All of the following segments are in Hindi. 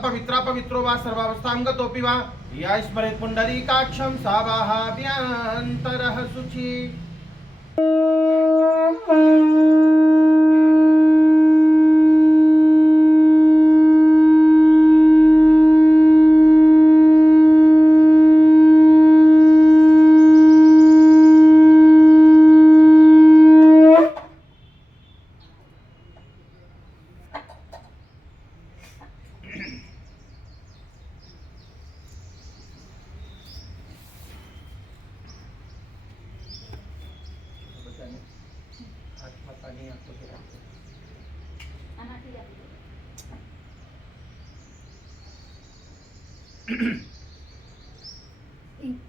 अपवित्रो वा सर्वावस्थांगतोऽपि वा या स्मरेत् पुण्डरीकाक्षं सा वाहाभ्यन्तरः शुचि।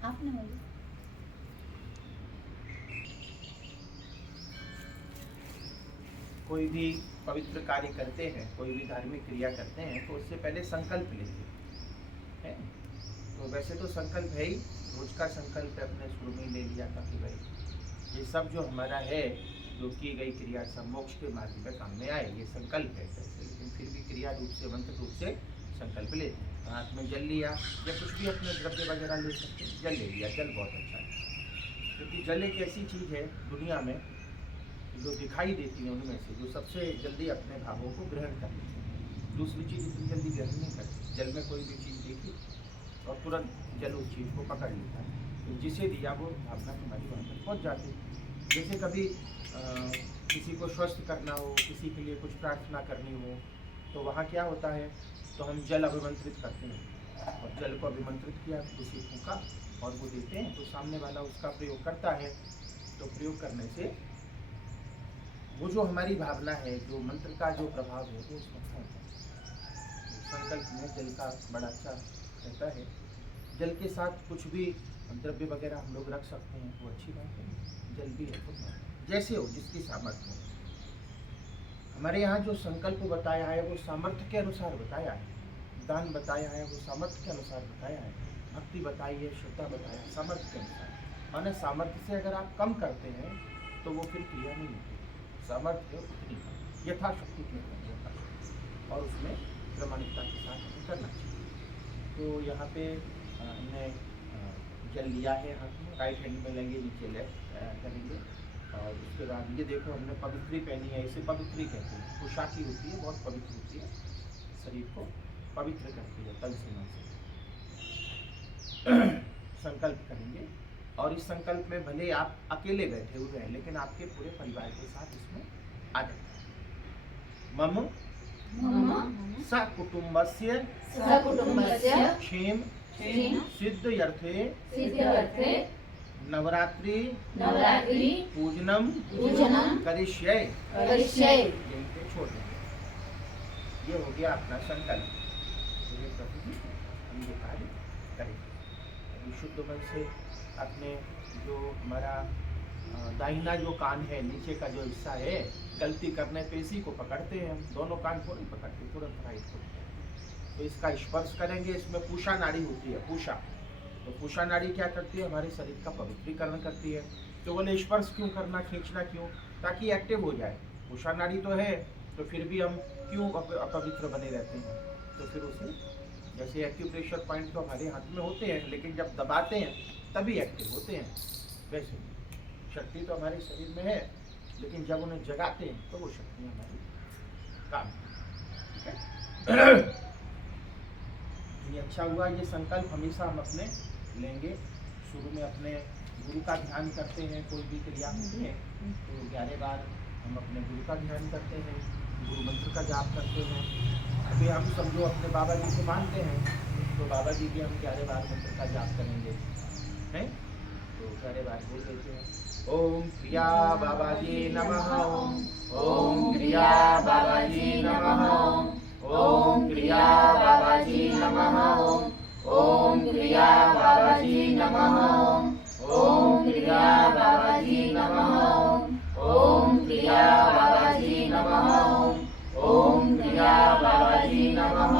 आपने कोई भी पवित्र कार्य करते हैं, कोई भी धार्मिक क्रिया करते हैं तो उससे पहले संकल्प लेते हैं। तो वैसे तो संकल्प है ही, रोज का संकल्प अपने शुरू में ले लिया था कि भाई ये सब जो हमारा है, जो की गई क्रिया सब मोक्ष के मार्ग पे काम में आए, ये संकल्प है। लेकिन फिर भी क्रिया रूप से, मंत्र रूप से संकल्प लेते हैं। हाथ में जल लिया या कुछ भी अपने द्रव्य वगैरह ले सकते हैं, जल ले लिया, जल बहुत अच्छा है, क्योंकि जल एक ऐसी चीज़ है दुनिया में जो दिखाई देती है उनमें से, जो सबसे जल्दी अपने भावों को ग्रहण कर लेती है। दूसरी चीज़ इतनी जल्दी ग्रहण नहीं करती। जल में कोई भी चीज़ देखी और तुरंत जल उस चीज़ को पकड़ लेता है, तो जिसे दिया वो भावना तुम्हारी वहाँ पर पहुँच जाती है। जैसे कभी किसी को स्वस्थ करना हो, किसी के लिए कुछ प्रार्थना करनी हो, तो वहाँ क्या होता है, तो हम जल अभिमंत्रित करते हैं, और जल को अभिमंत्रित किया, किसी फूका और वो देते हैं, तो सामने वाला उसका प्रयोग करता है। तो प्रयोग करने से वो जो हमारी भावना है, जो मंत्र का जो प्रभाव है, वो उसमें होता है। संकल्प में जल का बड़ा अच्छा रहता है। जल के साथ कुछ भी द्रव्य वगैरह हम लोग रख सकते हैं, वो अच्छी बात है। जल भी है तो जैसे हो, जिसकी सामर्थ्य हो। हमारे यहाँ जो संकल्प बताया है वो सामर्थ्य के अनुसार बताया है, दान बताया है वो सामर्थ्य के अनुसार बताया है, भक्ति बताई है, श्रद्धा बताया है सामर्थ्य के अनुसार। माने सामर्थ्य से अगर आप कम करते हैं तो वो फिर क्रिया नहीं होती। सामर्थ्य उतनी यथाशक्ति की, और उसमें प्रामाणिकता के साथ हमें करना चाहिए। तो यहाँ पे हमने जल लिया है हाथ में, राइट हैंड में लेंगे, नीचे लेफ्ट करेंगे, और उसके बाद ये देखो हमने पवित्री पहनी है, इसे पवित्री कहते हैं। पोशाकी होती है, बहुत पवित्र होती है, शरीर को पवित्र करती है तन से मन से। संकल्प करेंगे, और इस संकल्प में भले आप अकेले बैठे हुए हैं, लेकिन आपके पूरे परिवार के साथ इसमें आ जाए। मम सकुटुम्बस्य क्षेम सिद्ध्यर्थे नवरात्रि पूजनम करिष्ये। छोड़ देंगे। ये हो गया अपना संकल्प। प्रभु जी हम ये कार्य करेंगे। शुद्ध मन से अपने जो हमारा दाहिना जो कान है, नीचे का जो हिस्सा है, गलती करने पे इसी को पकड़ते हैं हम, दोनों कान थोड़ी पकड़ते, तुरंत राइट को। तो इसका स्पर्श करेंगे। इसमें पूषा नाड़ी होती है, पूषा। तो पूषा नाड़ी क्या करती है, हमारे शरीर का पवित्रीकरण करती है। तो बोले स्पर्श क्यों करना, खींचना क्यों, ताकि एक्टिव हो जाए। पूषा नाड़ी तो है, तो फिर भी हम क्यों अपवित्र बने रहते हैं। तो फिर उसे जैसे एक्यूप्रेशर पॉइंट तो हमारे हाथ में होते हैं, लेकिन जब दबाते हैं तभी एक्टिव होते हैं। वैसे शक्ति तो हमारे शरीर में है, लेकिन जब उन्हें जगाते हैं तो वो शक्ति हमारी काम। ठीक है। ये अच्छा हुआ। ये संकल्प हमेशा हम अपने लेंगे। शुरू में अपने गुरु का ध्यान करते हैं, कोई भी क्रिया होती है तो 11 बार हम अपने गुरु का ध्यान करते हैं, गुरु मंत्र का जाप करते हैं। अभी हम समझो अपने बाबा जी को मानते हैं, तो बाबा जी के हम 11 बार मंत्र का जाप करेंगे, हैं? तो 11 बार बोल देते हैं, ओम क्रिया बाबा जी नमः, ओम क्रिया बाबा जी नमः, ओम क्रिया बाबा जी नमः, ओम क्रिया बाबा जी नमः, ओम क्रिया बाबा जी नमः, ओम क्रिया बाबा जी नमः, ओम क्रिया बाबा जी नमः,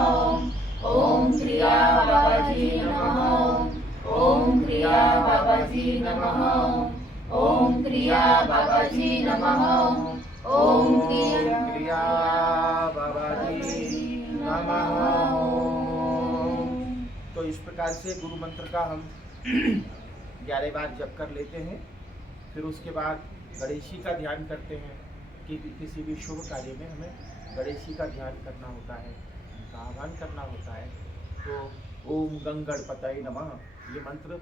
ओम क्रिया बाबा जी नमः, ओम क्रिया बाबा जी नमः, ओम क्रिया बाबा जी नमः, ओम क्रिया बाबा जी नमः। तो इस प्रकार से गुरु मंत्र का हम 11 बार जप कर लेते हैं। फिर उसके बाद गणेश जी का ध्यान करते हैं कि किसी भी शुभ कार्य में हमें गणेश जी का ध्यान करना होता है, उनका आह्वान करना होता है। तो ओम गंगणपतये नमः ये मंत्र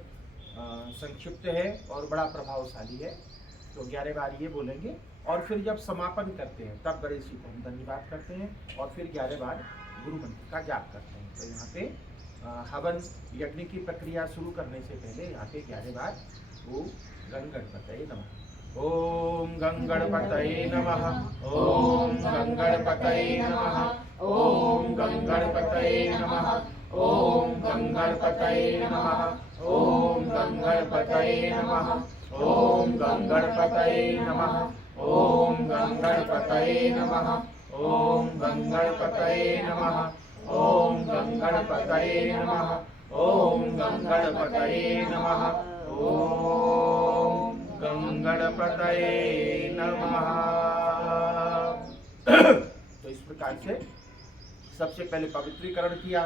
संक्षिप्त है और बड़ा प्रभावशाली है। तो 11 बार ये बोलेंगे और फिर जब समापन करते हैं तब गणेश जी को हम धन्यवाद करते हैं और फिर 11 बार गुरु मंत्र का जाप करते हैं। तो यहाँ पे हवन यज्ञ की प्रक्रिया शुरू करने से पहले यहाँ पे 11 बार ओम गंगणपतये नमः, ओम गंगणपतये नमः, ओम गंगणपतये नमः, ओम गंगणपतये नमः, ओम गंगणपतये नमः, ओम गंगणपतये नमः, ओम गंगणपतये नमः, ओम गंगणपतये नमः, ओम गंगणपतये नमः, ओम गंगणपतये नमः, ओम गंगणपतये नमः, ओम गंगणपतये नमः। तो इस प्रकार से सबसे पहले पवित्रीकरण किया,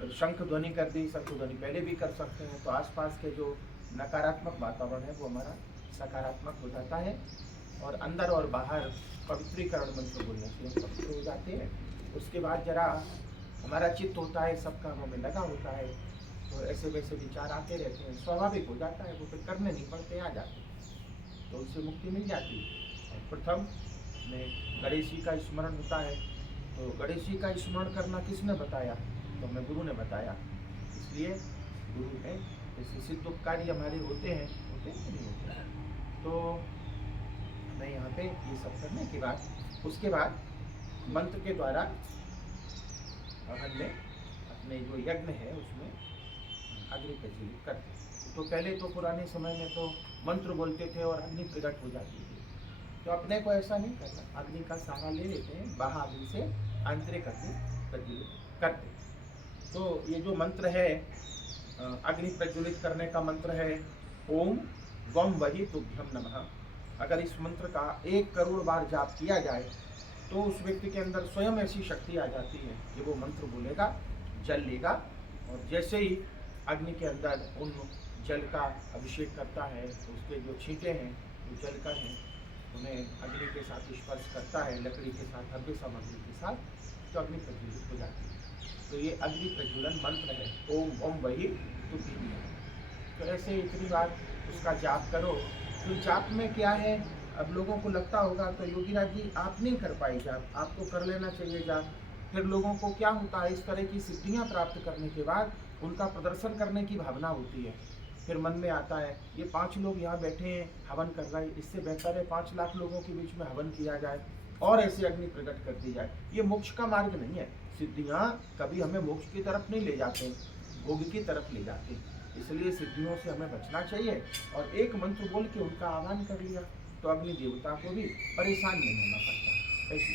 तो शंख ध्वनि कर दी। शंख ध्वनि पहले भी कर सकते हैं, तो आसपास के जो नकारात्मक वातावरण है वो हमारा सकारात्मक हो जाता है और अंदर और बाहर पवित्रीकरण मंत्र बोलने से हम पवित्र हो जाते हैं। उसके बाद जरा हमारा चित्त होता है सब कामों में लगा होता है, तो ऐसे वैसे विचार आते रहते हैं, स्वाभाविक हो जाता है, वो फिर करने नहीं पड़ते, आ जाते हैं, तो उससे मुक्ति मिल जाती है। और प्रथम में गणेश जी का स्मरण होता है। तो गणेश जी का स्मरण करना किसने बताया? तो हमें गुरु ने बताया। इसलिए गुरु है, ऐसे सिद्ध कार्य हमारे होते हैं नहीं होते हैं। तो हमें यहाँ पे ये सब करने के बाद उसके बाद मंत्र के द्वारा हमने अपने जो यज्ञ है उसमें अग्नि प्रज्वलित करते हैं। तो पहले तो पुराने समय में तो मंत्र बोलते थे और अग्नि प्रकट हो जाती थी, तो अपने को ऐसा नहीं करना, अग्नि का सहारा ले लेते हैं, बाह्य अग्नि से आंतरिक अग्नि प्रज्वलित करते हैं। तो ये जो मंत्र है अग्नि प्रज्वलित करने का मंत्र है ओम वम वही तुभ्यम नमः। अगर इस मंत्र का 1 करोड़ बार जाप किया जाए तो उस व्यक्ति के अंदर स्वयं ऐसी शक्ति आ जाती है कि वो मंत्र बोलेगा, जल लेगा और जैसे ही अग्नि के अंदर उन जल का अभिषेक करता है तो उसके जो छींटे हैं जो जल का हैं उन्हें अग्नि के साथ स्पर्श करता है, लकड़ी के साथ, हव्य सामग्री के साथ, तो अग्नि प्रज्वलित हो जाती है। तो ये अग्नि प्रज्वलन मंत्र है, ओम ओम वही तुभ्यम। तो ऐसे इतनी बार उसका जाप करो। तो जाप में क्या है, अब लोगों को लगता होगा तो योगीराज जी आप नहीं कर पाए जाप, आपको कर लेना चाहिए जाप। फिर लोगों को क्या होता है, इस तरह की सिद्धियां प्राप्त करने के बाद उनका प्रदर्शन करने की भावना होती है। फिर मन में आता है ये 5 लोग यहाँ बैठे हैं हवन कर रहे हैं, इससे बेहतर है 5 लाख लोगों के बीच में हवन किया जाए और ऐसे अग्नि प्रकट कर दी जाए। ये मोक्ष का मार्ग नहीं है। सिद्धियाँ कभी हमें मोक्ष की तरफ नहीं ले जाते, भोग की तरफ ले जाते। इसलिए सिद्धियों से हमें बचना चाहिए और एक मंत्र बोल के उनका आह्वान कर लिया तो अग्नि देवता को भी परेशान नहीं होना पड़ता। ऐसी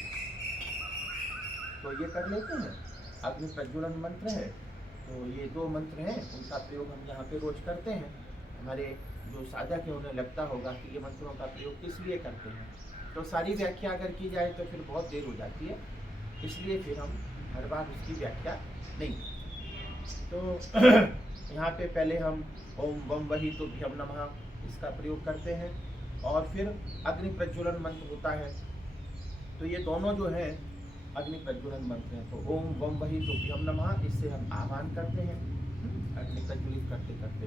तो ये कर लेते हैं। अग्नि प्रज्वलन मंत्र है, तो ये 2 मंत्र हैं, उनका प्रयोग हम यहाँ पे रोज करते हैं। हमारे जो साधक है उन्हें लगता होगा कि ये मंत्रों का प्रयोग किस लिए करते हैं, तो सारी व्याख्या अगर की जाए तो फिर बहुत देर हो जाती है, इसलिए फिर हम हर बार उसकी व्याख्या नहीं। तो यहाँ पे पहले हम ओम वम वही तुभ्यम नमः इसका प्रयोग करते हैं और फिर अग्नि प्रज्वलन मंत्र होता है। तो ये दोनों जो है अग्नि प्रज्वलन मंत्र हैं। तो ओम वम वही तुभ्यम नमः, इससे हम आह्वान करते हैं अग्नि प्रज्वलित करते करते,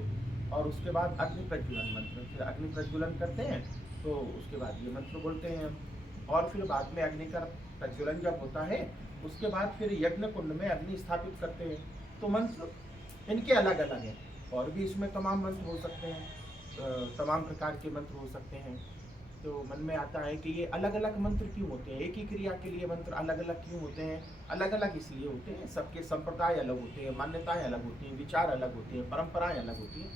और उसके बाद अग्नि प्रज्वलन मंत्र, फिर अग्नि प्रज्वलन करते हैं तो उसके बाद ये मंत्र बोलते हैं और फिर बाद में अग्नि का प्रज्वलन जब होता है उसके बाद फिर यज्ञ कुंड में अग्नि स्थापित करते हैं। तो मंत्र इनके अलग अलग हैं और भी इसमें तमाम मंत्र हो सकते हैं, तमाम प्रकार के मंत्र हो सकते हैं। तो मन में आता है कि ये अलग अलग मंत्र क्यों होते हैं, एक ही क्रिया के लिए मंत्र अलग अलग क्यों होते हैं? अलग अलग इसलिए होते हैं, सबके संप्रदाय अलग होते हैं, मान्यताएं अलग होती हैं, विचार अलग होते हैं, परंपराएं अलग होती हैं।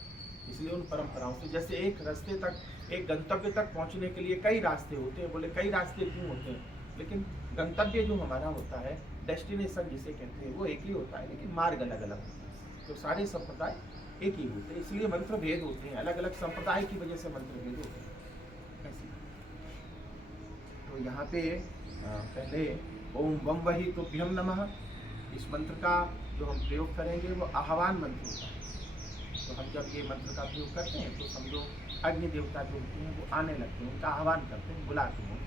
इसलिए उन परंपराओं से, जैसे एक रास्ते तक, एक गंतव्य तक पहुँचने के लिए कई रास्ते होते हैं, बोले कई रास्ते क्यों होते हैं, लेकिन गंतव्य जो हमारा होता है, डेस्टिनेशन जिसे कहते हैं, वो एक ही होता है, लेकिन मार्ग अलग अलग होता है। तो सारे संप्रदाय एक ही होते हैं, इसलिए मंत्र भेद होते हैं, अलग अलग संप्रदाय की वजह से मंत्र भेद होते हैं। तो यहाँ पे पहले ओम वम वही तुभ्यम नमः इस मंत्र का जो हम प्रयोग करेंगे वो आह्वान मंत्र होता है। तो हम जब ये मंत्र का प्रयोग करते हैं तो समझो अग्नि देवता जो होते हैं वो आने लगते हैं, उनका आह्वान करते हैं, बुलाते हैं,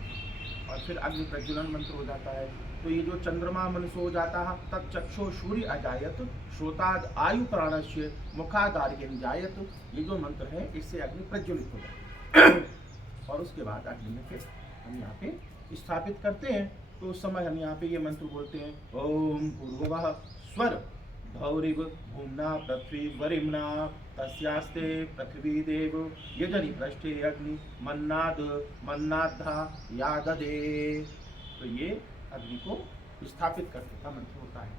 और फिर अग्नि प्रज्वलन मंत्र हो जाता है। तो ये जो चंद्रमा मनसो जाता है तब चक्षु सूर्य अजायत श्रोताद आयु प्राणस्य मुखादार्यन जायत, ये जो मंत्र है इससे अग्नि प्रज्वलित हो जाता है। और उसके बाद अग्नि में फिर हम यहाँ पे स्थापित करते हैं। तो उस समय हम यहाँ पे ये मंत्र बोलते हैं, ओम भूर्भुवः स्वर भौरिव भूम्ना पृथ्वी वरिम्ना तस्यास्ते पृथ्वी देव यजनि पृष्ठे अग्नि मन्नाद मन्नाद्धा याददे। तो ये अग्नि को स्थापित करने का मंत्र होता है।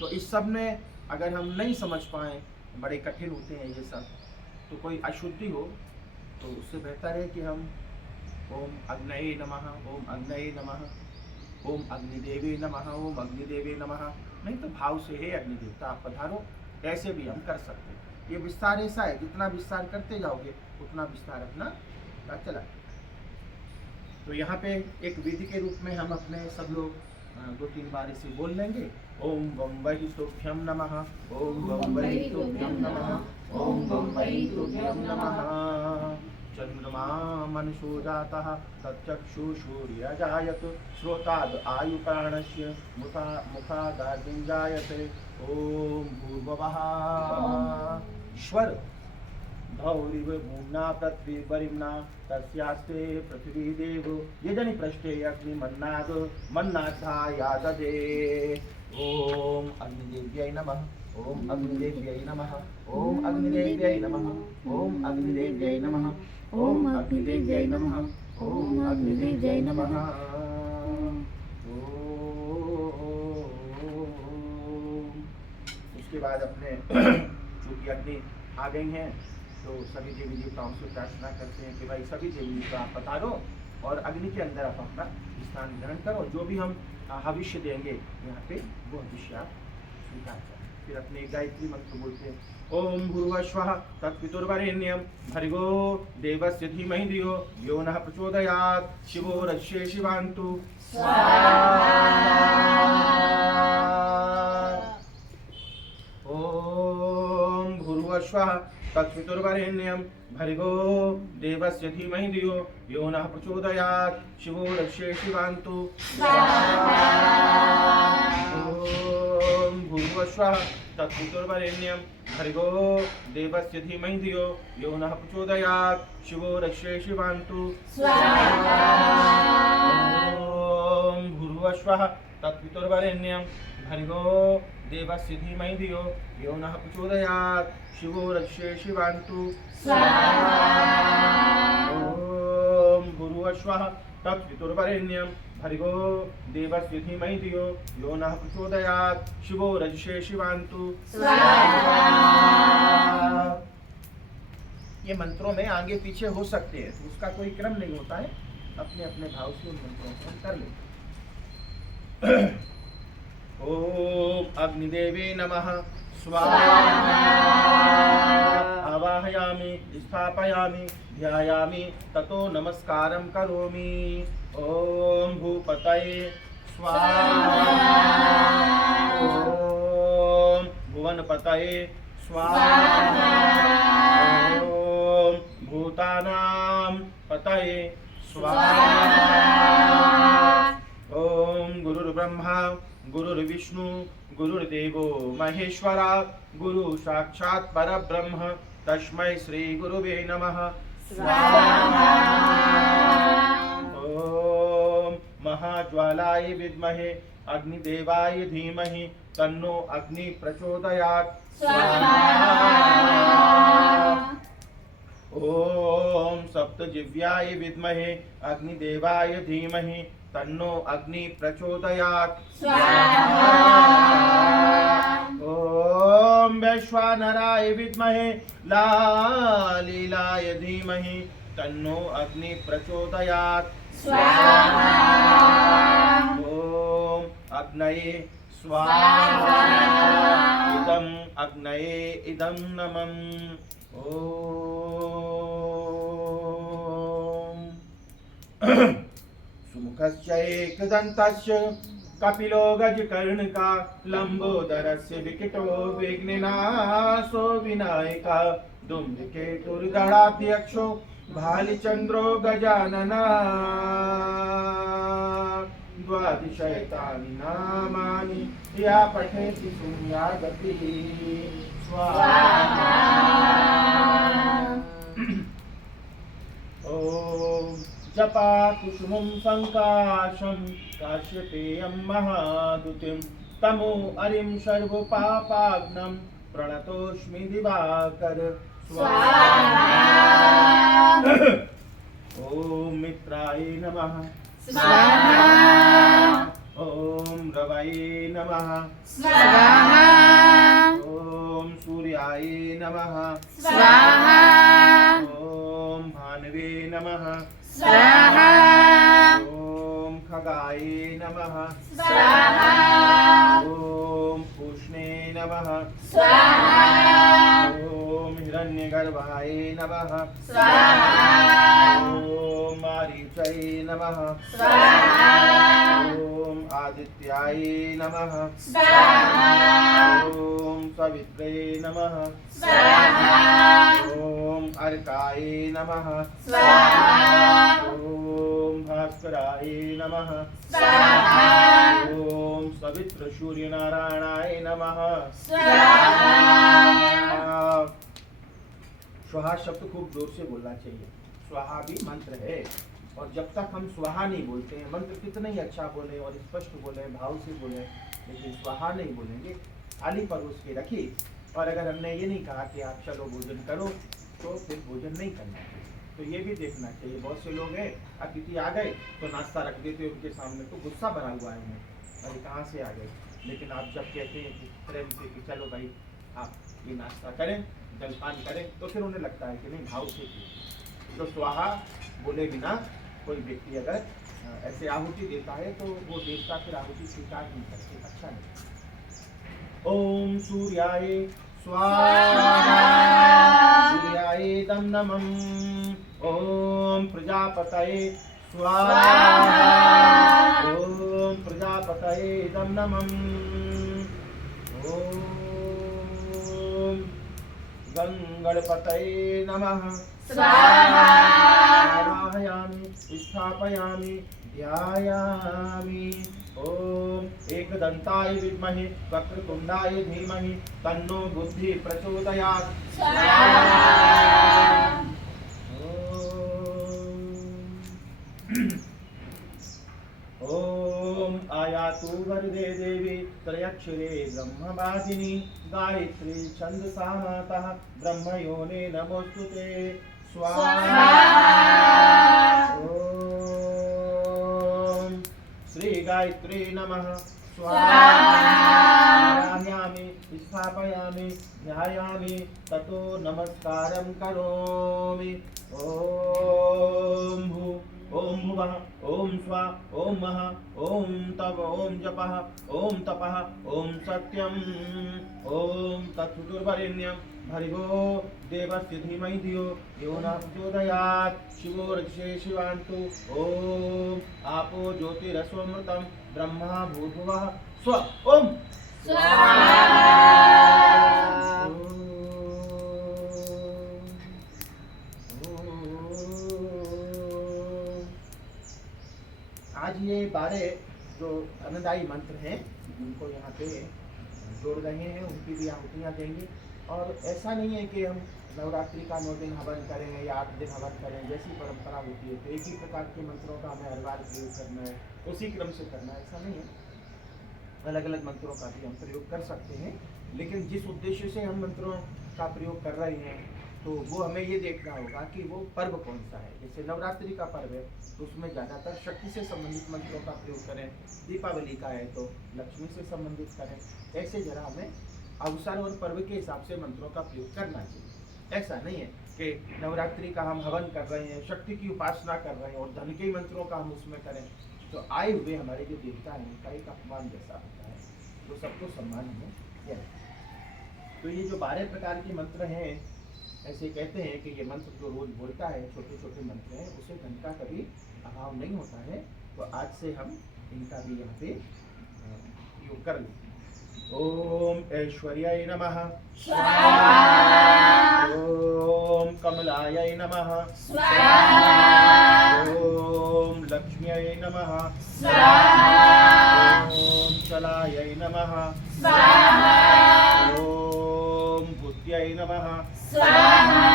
तो इस सब में अगर हम नहीं समझ पाए, बड़े कठिन होते हैं ये सब, तो कोई अशुद्धि हो तो उससे बेहतर है कि हम ओम अग्नये नमः, ओम अग्नये नमः, ओम अग्निदेवे नमः, ओम अग्निदेवे नमः, नहीं तो भाव से हे अग्निदेवता आप पधारो, ऐसे भी हम कर सकते हैं। ये विस्तार ऐसा है, जितना विस्तार करते जाओगे उतना विस्तार अपना चला। तो यहाँ पे एक विधि के रूप में हम अपने सब लोग 2-3 बार इसे बोल लेंगे। ओम बम्बई तुभ्यम नमः, ओम बम्बई तुभ्यम नमः, ओम बम्बई तुभ्यम नमः। चंद्रमा मनसो जातः तच्चक्षु सूर्य जायत श्रोताद आयु प्राणस्य मुखादार्यं जायते। ओम भूर्भुवः स्वर भौरिव भूम्ना पृथ्वी वरिम्ना तस्यास्ते पृथ्वी देव यजनि पृष्ठे अग्नि मन्नाद मन्नाद्धा याददे। ओम अग्निदेव्यै नमः, ओम अग्निदेव्यै नमः, ओम अग्निदेव्यै नमः, ओम अग्निदेव्यै नमः, ओम अग्निदेव्यै नमः, ओम अग्निदेव्यै नमः। उसके बाद अपने चूंकि अग्नि आ गई हैं तो सभी देवी देवताओं से प्रार्थना करते हैं कि भाई सभी देवी देवता आप पधारो और अग्नि के अंदर आप अपना स्थान ग्रहण करो। जो भी हम हविष्य देंगे यहाँ पे वो हविष्य आप स्वीकार करें। फिर अपने गायत्री मंत्र बोलते हैं, ओम भूर्भुवस्वः तत्पितुर्वरेण्यं भर्गो देवस्य धीमहि धियो यो नः प्रचोदयात् शिवो रश्ये शिवान्तु स्वाहा। ओम भूर्भुवस्वः तत्पितुर्वरेण्यं भर्गो देवस्य धीमहि धियो यो नः प्रचोदयात् शिवो रश्ये शिवान्तु स्वाहा। ओम भूर्भुवस्वः तत्पितुर्वरेण्यं भर्गो देवस्य धीमहि धियो यो नः प्रचोदयात् शिवो रश्ये शिवान्तु स्वाहा। ओम भूर्भुवस्वः तत्पितुर्वरेण्यं भर्गो देवस्य धीमहि धियो यो नः प्रचोदयात् शिवो रश्ये शिवान्तु स्वाहा। ओम भूर्भुवस्वः तत्पितुर्वरेण्यं भर्गो देवस्य धीमहि धियो यो नः प्रचोदयात् शिवो रश्ये शिवान्तु स्वाहा। ये मंत्रों में आगे पीछे हो सकते हैं, तो उसका कोई क्रम नहीं होता है, अपने अपने भाव से उन मंत्रों को हम कर लेते। ओम अग्निदेवे नमः स्वाहा। आवाहयामि स्थापयामि ध्यायामि ततो नमस्कारं करोमि। ओम भूपतये स्वाहा। ओम भुवनपतये स्वाहा। ओम भूतानां पतये स्वाहा। ओम गुरुर्ब्रह्मा गुरुर्विष्णु गुरुर्देवो महेश्वरा गुरु साक्षात् परब्रह्म तस्मै श्री गुरुवे नमः स्वाहा। ओम महाज्वालाय विद्महे अग्निदेवाय धीमहि तन्नो अग्नि प्रचोदयात् स्वाहा। ओम सप्तजिह्वाय विद्महे अग्निदेवाय धीमहि तन्नो अग्नि प्रचोदयात् स्वाहा। ओम वैश्वानराय विद्महे लालीलाय धीमहि तन्नो अग्नि प्रचोदयात् स्वाहा। ओम अग्नये स्वाहा। इदं अग्नये इदं नमः। ओम सुमुखस्य एकदन्तस्य कपिलो गज कर्ण का लंबोदरस्य विकटो विघ्ननाशो विनायका धूम्रकेतुर्गणाध्यक्षो भालिचन्द्रो गजानना द्वादशैतानि नामानि या पठेति शून्यागतिः स्वाहा। ॐ जपा कुसुमं संकाशं काश्यपेयं महादुतिं तमो अरिं सर्वपापाग्नं प्रणतोऽस्मि दिवाकर स्वाहा। ॐ मित्राय नमः स्वाहा। ॐ रवये नमः स्वाहा। ॐ सूर्याय नमः स्वाहा। ॐ भानवे नमः स्वाहा। ॐ खगाय नमः स्वाहा। ॐ पूष्णे नमः स्वाहा। ॐ हिरण्यगर्भाय नमः स्वाहा। ॐ मारीचाय नमः स्वाहा। ॐ आदित्याय नमः स्वाहा। ॐ सवित्रे नमः स्वाहा। ॐ अर्काय नमः स्वाहा। ॐ भास्कराय नमः स्वाहा। ॐ सवित्र सूर्यनारायणाय नमः स्वाहा। स्वाहा शब्द खूब जोर से बोलना चाहिए। स्वाहा भी मंत्र है और जब तक हम स्वाहा नहीं बोलते हैं, मंत्र कितना ही अच्छा बोले और स्पष्ट बोले, भाव से बोले, लेकिन स्वाहा नहीं बोलेंगे, थाली परोस के रखिए। और अगर हमने ये नहीं कहा कि आप चलो भोजन करो, तो फिर भोजन नहीं करना चाहिए। तो ये भी देखना चाहिए। बहुत से लोग हैं, अतिथि आ गए तो नाश्ता रख देते उनके सामने, तो गुस्सा भरा हुआ है उन्हें, अरे कहाँ से आ गए। लेकिन आप जब कहते हैं कि प्रेम से कि चलो भाई आप ये नाश्ता करें, जलपान करें, तो फिर उन्हें लगता है कि नहीं, भाव से किए। तो स्वाहा बोले बिना कोई व्यक्ति अगर ऐसे आहुति देता है तो वो देवता फिर आहुति स्वीकार नहीं करते, अच्छा नहीं। ओम सूर्याय स्वाहा। सूर्याय दम नमः। ओम प्रजापतये स्वाहा। ओम प्रजापतये दम नमः। ओम गणपतये नमः स्वाहा। आवाहयामि स्थापयामि ध्यायामि। ओम एकदन्ताय विद्महे वक्रतुण्डाय धीमहि तन्नो बुद्धि प्रचोदयात् स्वाहा। ओम आयातु वरदे देवी त्रयक्षरे ब्रह्मवादिनी गायत्री छन्दसा माता ब्रह्मयोने नमोस्तुते स्वाहा। ओम श्री गायत्री नमः स्वाहा। आवाहयामि स्थापयामि ध्यायामि ततो नमस्कारं करोमि। ओम भू ओम भुवः ओम स्वा ओम महा ओम तप ओम जपः ओम तपः ओम सत्यम ओम तत्सवितुर्वरेण्यं भर्गो देवस्य धीमहि धियो यो न प्रचोदयात्। शिवो रक्षे शिवान्तु। ओम आपो ज्योतिरस्वमृतं ब्रह्मा भूर्भुवः स्व ओम स्वाहा। आज ये 12 जो धनदायी मंत्र हैं उनको यहाँ पे जोड़ रहे हैं, उनकी भी आहुतियाँ देंगे। और ऐसा नहीं है कि हम नवरात्रि का 9 दिन हवन करें या 8 दिन हवन करें, जैसी परंपरा होती है तो एक ही प्रकार के मंत्रों का हमें हर बार प्रयोग करना है, उसी क्रम से करना है, ऐसा नहीं है। अलग अलग मंत्रों का भी हम प्रयोग कर सकते हैं, लेकिन जिस उद्देश्य से हम मंत्रों का प्रयोग कर रहे हैं तो वो हमें ये देखना होगा कि वो पर्व कौन सा है। जैसे नवरात्रि का पर्व है तो उसमें ज़्यादातर शक्ति से संबंधित मंत्रों का प्रयोग करें, दीपावली का है तो लक्ष्मी से संबंधित करें। ऐसे जरा हमें अवसर और पर्व के हिसाब से मंत्रों का प्रयोग करना चाहिए। ऐसा नहीं है कि नवरात्रि का हम हवन कर रहे हैं, शक्ति की उपासना कर रहे हैं और धन के मंत्रों का हम उसमें करें, तो आए हुए हमारे जो देवता हैं उनका एक अपमान जैसा होता है। तो सबको सम्मान हमें दिया। तो ये जो 12 प्रकार के मंत्र हैं, ऐसे कहते हैं कि ये मंत्र जो रोज बोलता है, छोटे छोटे मंत्र हैं, उसे धन का कभी अभाव नहीं होता है। तो आज से हम इनका भी यहाँ पे तुम कर लो। ओम ऐश्वर्याय नमः स्वाहा। ओम कमलाय नमः स्वाहा। ओम लक्ष्म्यै नमः स्वाहा। ओम चलायै नमः स्वाहा। ओम बुद्ध्यै नमः स्वाहा।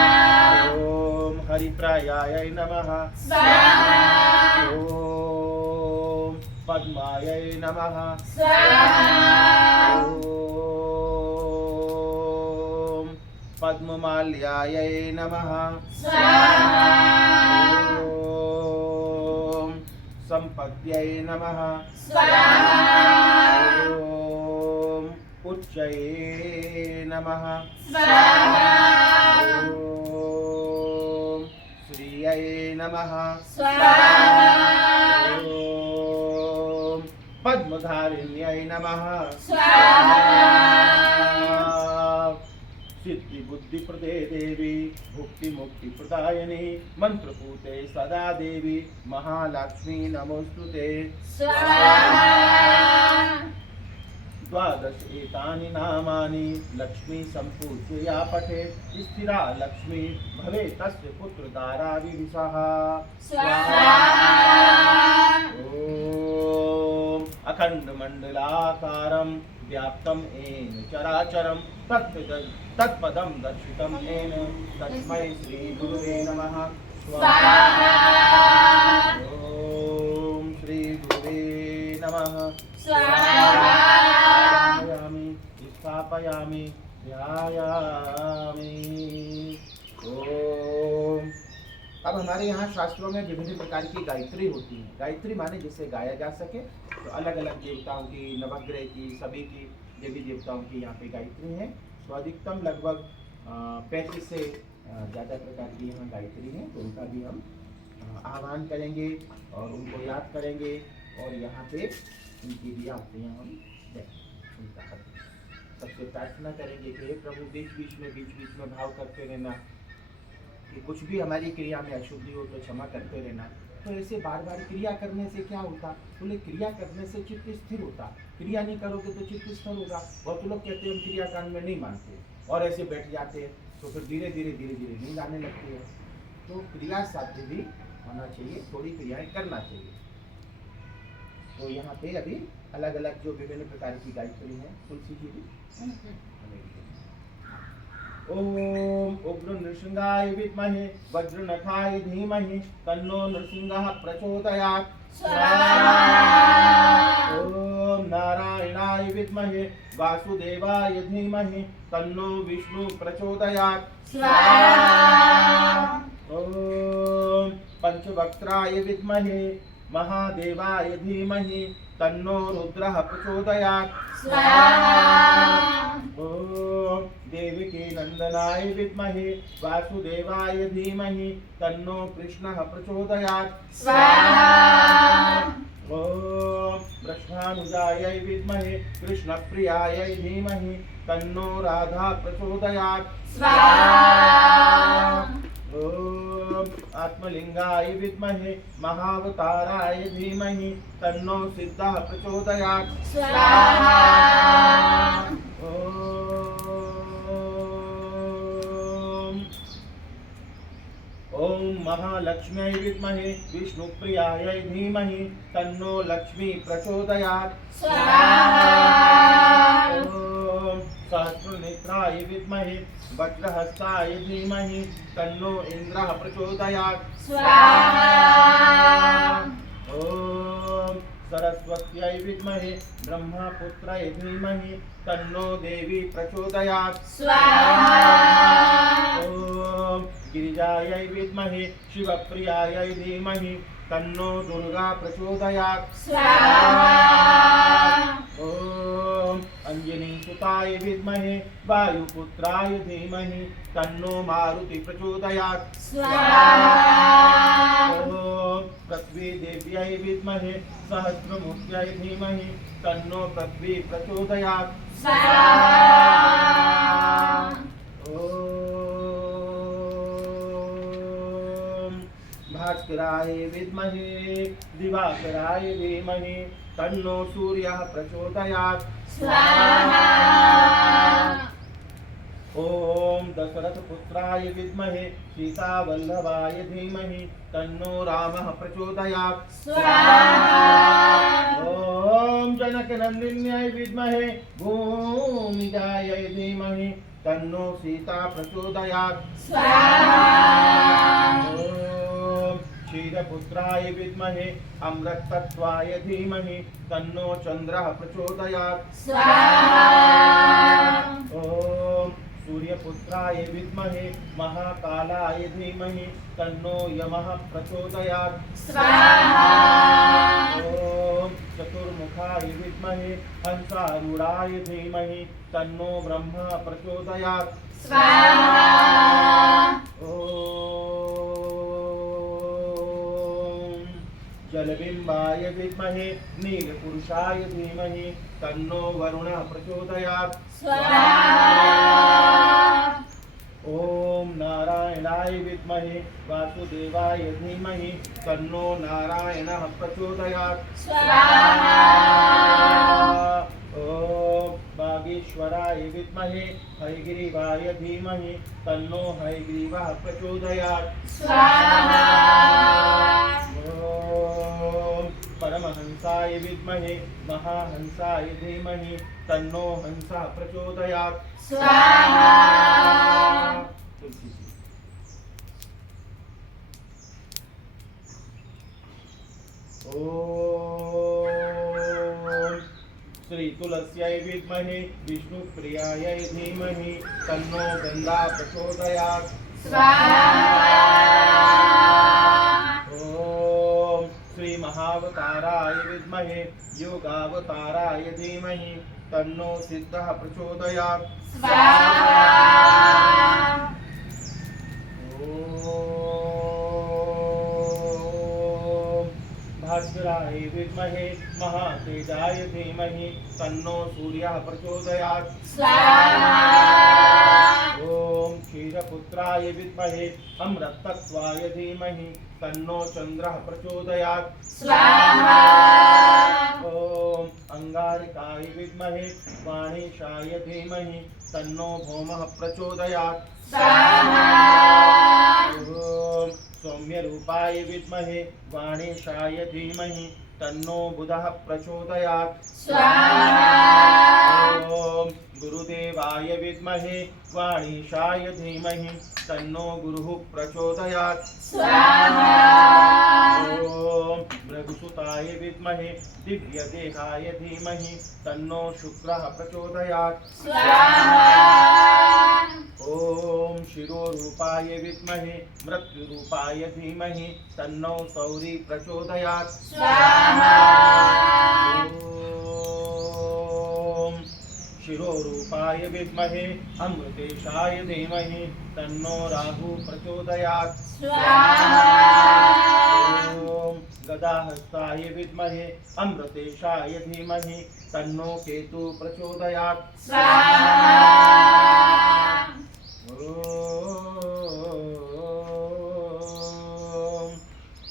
ओम हरिप्रायाय नमः स्वाहा। ओम पद्मायै नमः स्वाहा। ओम पद्ममाल्यायै नमः स्वाहा। ओम संपत्त्यै नमः स्वाहा। ओम उच्चये नमः स्वाहा। ओम श्रियै नमः स्वाहा। ओम पद्मधारिण्यै नमः स्वाहा। सिद्धि बुद्धि प्रदे देवी भुक्ति मुक्ति प्रदायिनी मंत्रपूते सदा देवी महालक्ष्मी नमोस्तुते स्वाहा। द्वादश एतानि नामानि लक्ष्मी सम्पूज्य या पठेत् स्थिरा लक्ष्मी भवेत् तस्य पुत्रदारा विविशः स्वाहा। ओम अखण्डमण्डलाकारं व्याप्तं येन चराचरं तत्पदं दर्शितं येन तस्मै श्रीगुरुवे नमः स्वाहा। ओम श्रीगुरुवे नमः स्वाहा। स्थापयामि ध्यायामि। ओम। अब हमारे यहाँ शास्त्रों में विभिन्न प्रकार की गायत्री होती है। गायत्री माने जिससे गाया जा सके, तो अलग अलग देवताओं की, नवग्रह की, सभी की देवी देवताओं की यहाँ पे गायत्री है। तो अधिकतम लगभग 35 से ज़्यादा प्रकार की यहाँ गायत्री है। तो उनका भी हम आह्वान करेंगे और उनको याद करेंगे और यहाँ पे उनकी भी आरतियाँ हम उनका सबसे प्रार्थना करेंगे कि हे प्रभु बीच बीच में भाव करते रहना कि कुछ भी हमारी क्रिया में अशुद्धि हो तो क्षमा करते रहना। तो ऐसे बार बार क्रिया करने से क्या होता? बोले क्रिया करने से चित्त स्थिर होता। क्रिया नहीं करोगे तो चित्त स्थिर होगा। बहुत लोग कहते हैं हम क्रिया कांड में नहीं मानते और ऐसे बैठ जाते हैं, तो फिर धीरे धीरे नींद आने लगती है। तो क्रिया साध्य भी होना चाहिए, थोड़ी क्रियाएं करना चाहिए। तो यहाँ पे अभी अलग अलग जो विभिन्न प्रकार की गायत्री हैं, तुलसी जी भी। ओम उग्र नृसिंहाय विद्महे वज्रनखाय धीमहि तन्नो नृसिंहः प्रचोदयात् स्वाहा। ओम नारायणाय विद्महे वासुदेवाय धीमहि तन्नो विष्णु प्रचोदयात् स्वाहा। ओम पंचवक्त्राय विद्महे महादेवाय धीमहि तन्नो रुद्रः प्रचोदयात् स्वाहा। ओम देवकी नंदनाय विद्महे वासुदेवाय धीमहि तन्नो कृष्णः प्रचोदयात् स्वाहा। ओम वृषभानुजाय विद्महे कृष्णप्रियाय धीमहि तन्नो राधा प्रचोदयात् स्वाहा। ओम आत्मलिंगाय विद्महे महावताराय धीमहि तन्नो सिद्धः प्रचोदयात् स्वाहा। ओम महालक्ष्म्यै विद्महे विष्णुप्रियायै धीमहि तन्नो लक्ष्मी प्रचोदयात् स्वाहा। ओम सहस्रनेत्राय विद्महे वज्रहस्ताय धीमहि तन्नो इन्द्रः प्रचोदयात् स्वाहा। ओम सरस्वत्यै विद्महे ब्रह्मपुत्राय धीमहि तन्नो देवी प्रचोदयात् स्वाहा। ओम गिरिजायै विद्महे शिवप्रियायै धीमहि तन्नो दुर्गा प्रचोदयात् स्वाहा। ओम अंजनीसुताय विद्महे वायुपुत्राय धीमहि तन्नो मारुति प्रचोदयात् स्वाहा। ओम पृथ्वी देव्यै विद्महे सहस्रमूर्त्यै धीमहि तन्नो पृथ्वी प्रचोदयात् स्वाहा। ओम भास्कराय विद्महे दिवाकराय धीमहि तन्नो सूर्यः प्रचोदयात्। स्वाहा ओम दशरथपुत्राय विद्महे सीतावल्लभाय धीमहि तन्नो रामः प्रचोदयात्। स्वाहा ओम जनकनंदिन्याय विद्महे भूमिजाय धीमहि तन्नो सीता प्रचोदयात्। स्वाहा ओम क्षीरपुत्राय विद्महे अमृतत्वाय धीमहि तन्नो चंद्रः प्रचोदयात्। स्वाहा ओम सूर्यपुत्राय विद्महे महाकालाय धीमहि तन्नो यमः प्रचोदयात्। स्वाहा ओम चतुर्मुखाय विद्महे हंसारूढ़ाय धीमहि तन्नो ब्रह्मा प्रचोदयात्। स्वाहा ओम जलबिंबाय विद्महे नीलपुरुषाय धीमहि तन्नो वरुणः प्रचोदयात्। स्वाहा ओम नारायणाय विद्महे वासुदेवाय धीमहि तन्नो नारायणः प्रचोदयात्। स्वाहा ओम बागेश्वराय विद्महे हयग्रीवाय धीमहि तन्नो हयग्रीवः प्रचोदयात्। स्वाहा ओम परमहंसाय विद्महे महाहंसाय धीमहि तन्नो हंसः प्रचोदयात्। स्वाहा ओम श्री तुलस्यै विद्महे विष्णुप्रियायै धीमहि तन्नो गंगा प्रचोदयात्। स्वाहा ओम श्री महावताराय विद्महे योगावताराय धीमहि तन्नो सिद्धः प्रचोदयात्। स्वाहा ओम भास्कराय विद्महे महातेजाय धीमहि तन्नो सूर्यः प्रचोदयात्। स्वाहा ओम क्षीरपुत्राय विद्महे अमृतत्वाय धीमहि तन्नो चंद्रः प्रचोदयात्। स्वाहा ओम अंगारिकाय विद्महे वाणीशाय धीमहि तन्नो भौमः प्रचोदयात्। स्वाहा ओम सौम्य रूपाय विद्महे वाणीशाय धीमहि तन्नो बुधः प्रचोदयात्। स्वाहा ओम गुरुदेवाय विद्महे वाणीशाय धीमहि तन्नो गुरुः प्रचोदयात्। स्वाहा ओम भृगुसुताय विद्महे दिव्यदेहाय धीमहि तन्नो शुक्रः प्रचोदयात्। स्वाहा ओम शिरोरूपाय विद्महे मृत्युरूपाय धीमहि तन्नो सौरी प्रचोदयात्। स्वाहा ओम शिरोरूपाय विद्महे अमृतेशाय धीमहि तन्नो राहु प्रचोदयात्। स्वाहा ओम गदाहस्ताय विद्महे अमृतेशाय धीमहि तन्नो केतु प्रचोदयात्। स्वाहा ओम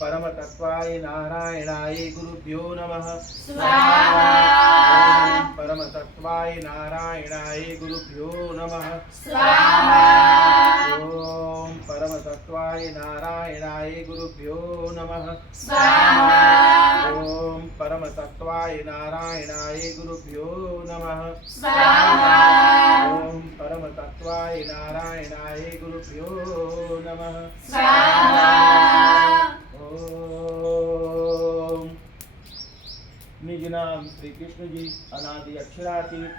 परमतत्त्वाय नारायणाय गुरुभ्यो नमः। स्वाहा ओम परमतत्त्वाय नारायणाय गुरुभ्यो नमः। स्वाहा ओम परमतत्त्वाय नारायणाय गुरुभ्यो नमः। स्वाहा ओम परमतत्त्वाय नारायणाय गुरुभ्यो नमः। स्वाहा ओम परमतत्त्वाय नारायणाय गुरुभ्यो नमः। स्वाहा ओम निज नाम श्री कृष्ण जी अनादि अक्षरातीत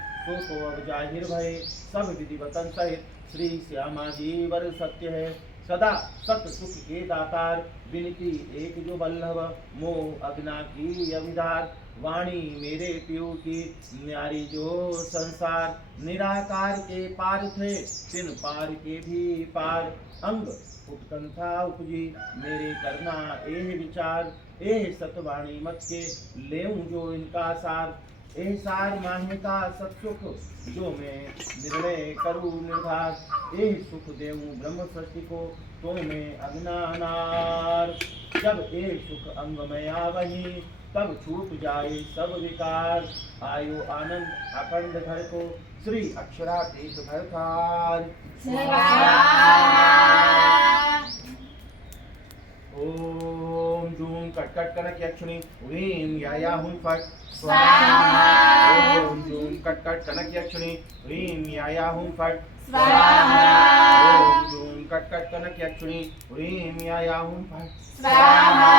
सो अब जाहिर भय सब विधि वतन सहित श्री श्यामा जी वर सत्य है सदा सत सुख के दातार विनती एक जो बल्लभ मोह अग्ना की अविदार वाणी मेरे पियू की न्यारी जो संसार निराकार के पार थे तिन पार के भी पार अंग उत्कंठा उपजी मेरे करना एह विचार एह सतवाणी मत के लेऊं जो इनका सार एह सार माहे का सत्सुख जो मैं निर्णय करूं निर्धार एह सुख देऊं ब्रह्म सृष्टि को तो मैं अज्ञानार जब एक सुख अंग में आवही, तब छूट जाए सब विकार। आयु आनंद अखंड घर को, श्री अक्षरातीत भरतार। ओम जूम कट कट कनक यक्षिणी ह्रीं या हुं फट स्वाहा। ओम जूम कट कट कनक यक्षिणी ह्रीं या हुं फट स्वाहा। ओम जूम कट कट कनक यक्षिणी ह्रीं या हुं फट स्वाहा।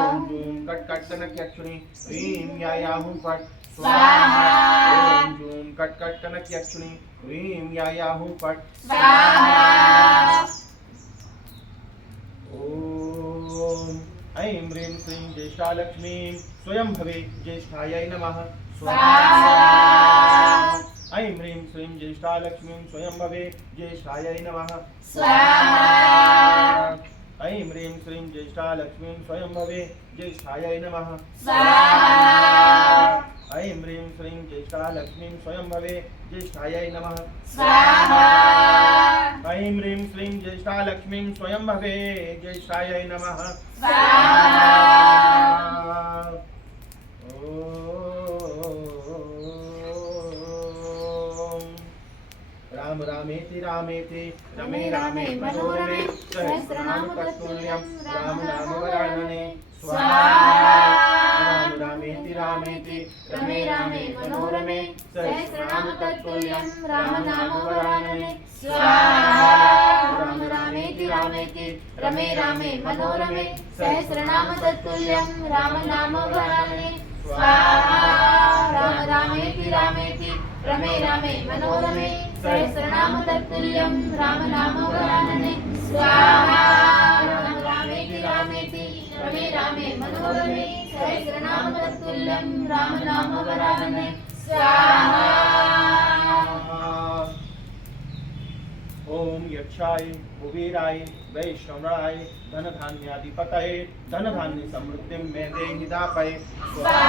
ओम जूम कट कट कनक यक्षिणी ह्रीं या हुं फट स्वाहा। ओम जूम कट कट कनक यक्षिणी ह्रीं या हुं फट स्वाहा। ओम ऐं ह्रीं श्रीं ज्येष्ठा लक्ष्मीं स्वयं भवे ज्येष्ठायै नमः स्वाहा। ऐं ह्रीं श्रीं ज्येष्ठा लक्ष्मीं स्वयं भवे ज्येष्ठायै नमः स्वाहा। ऐं ह्रीं श्रीं ज्येष्ठा लक्ष्मीं स्वयं भवे ज्येष्ठायै नमः स्वाहा। ऐं ह्रीं श्रीं ज्येष्ठा लक्ष्मीं स्वयं भवे ज्येष्ठायै नमः स्वाहा। ऐं ह्रीं श्रीं ज्येष्ठा लक्ष्मीं स्वयं भवे ज्येष्ठायै नमः स्वाहा। राम रामेति रामेति रमे रामे मनोरमे सहस्रनाम तत्तुल्यं राम नाम वरानने स्वाहा। राम रामेति रामेति रमे रामे मनोरमे सहस्रनाम तत्तुल्यं राम नाम वरानने स्वाहा। राम रामेति रामेति रमे रामे मनोरमे सहस्रनाम तत्तुल्यं राम नाम वरानने स्वाहा। राम रामेति रामेति रमे रामे मनोरमे सहस्रनाम तत्तुल्यं राम नाम वरानने स्वाहा। राम रामेति रामेति रमे रामे मनोरमे सहस्रनाम तत्तुल्यं राम नाम वरानने स्वाहा। ओम यक्षाय कुबेराय वैष्णवाय धन धान्याधिपतये धन धान्य समृद्धिं मे देहि दापये स्वाहा।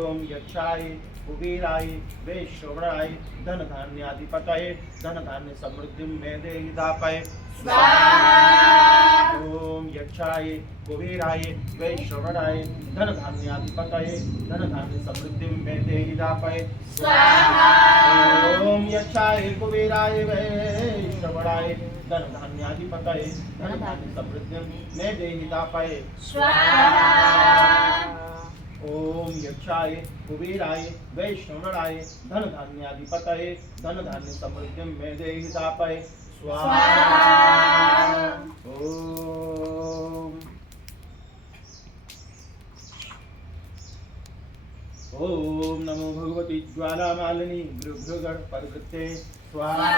ओम यक्षाय कुबेराय वैष्णवाय धन धान्याधिपतये धन धान्य समृद्धिं मे देहि दापये स्वाहा। ओम यक्षाय कुबेराय वैष्णवाय धन धान्याधिपतये धन धान्य समृद्धिं मे देहि दापये स्वाहा। ओम यक्षाय कुबेराय वैष्णवाय धन धान्याधिपतये धन धान्य समृद्धिं मे देहि दापये स्वाहा। ओम यक्षाय कुबेराय वैष्णवाय धन धान्याधिपतये धन धान्य समृद्धिं मे देहि दापये स्वाहा। ओम ओम नमो भगवती ज्वालामालिनी गृभृगण परिवृत्ते स्वाहा।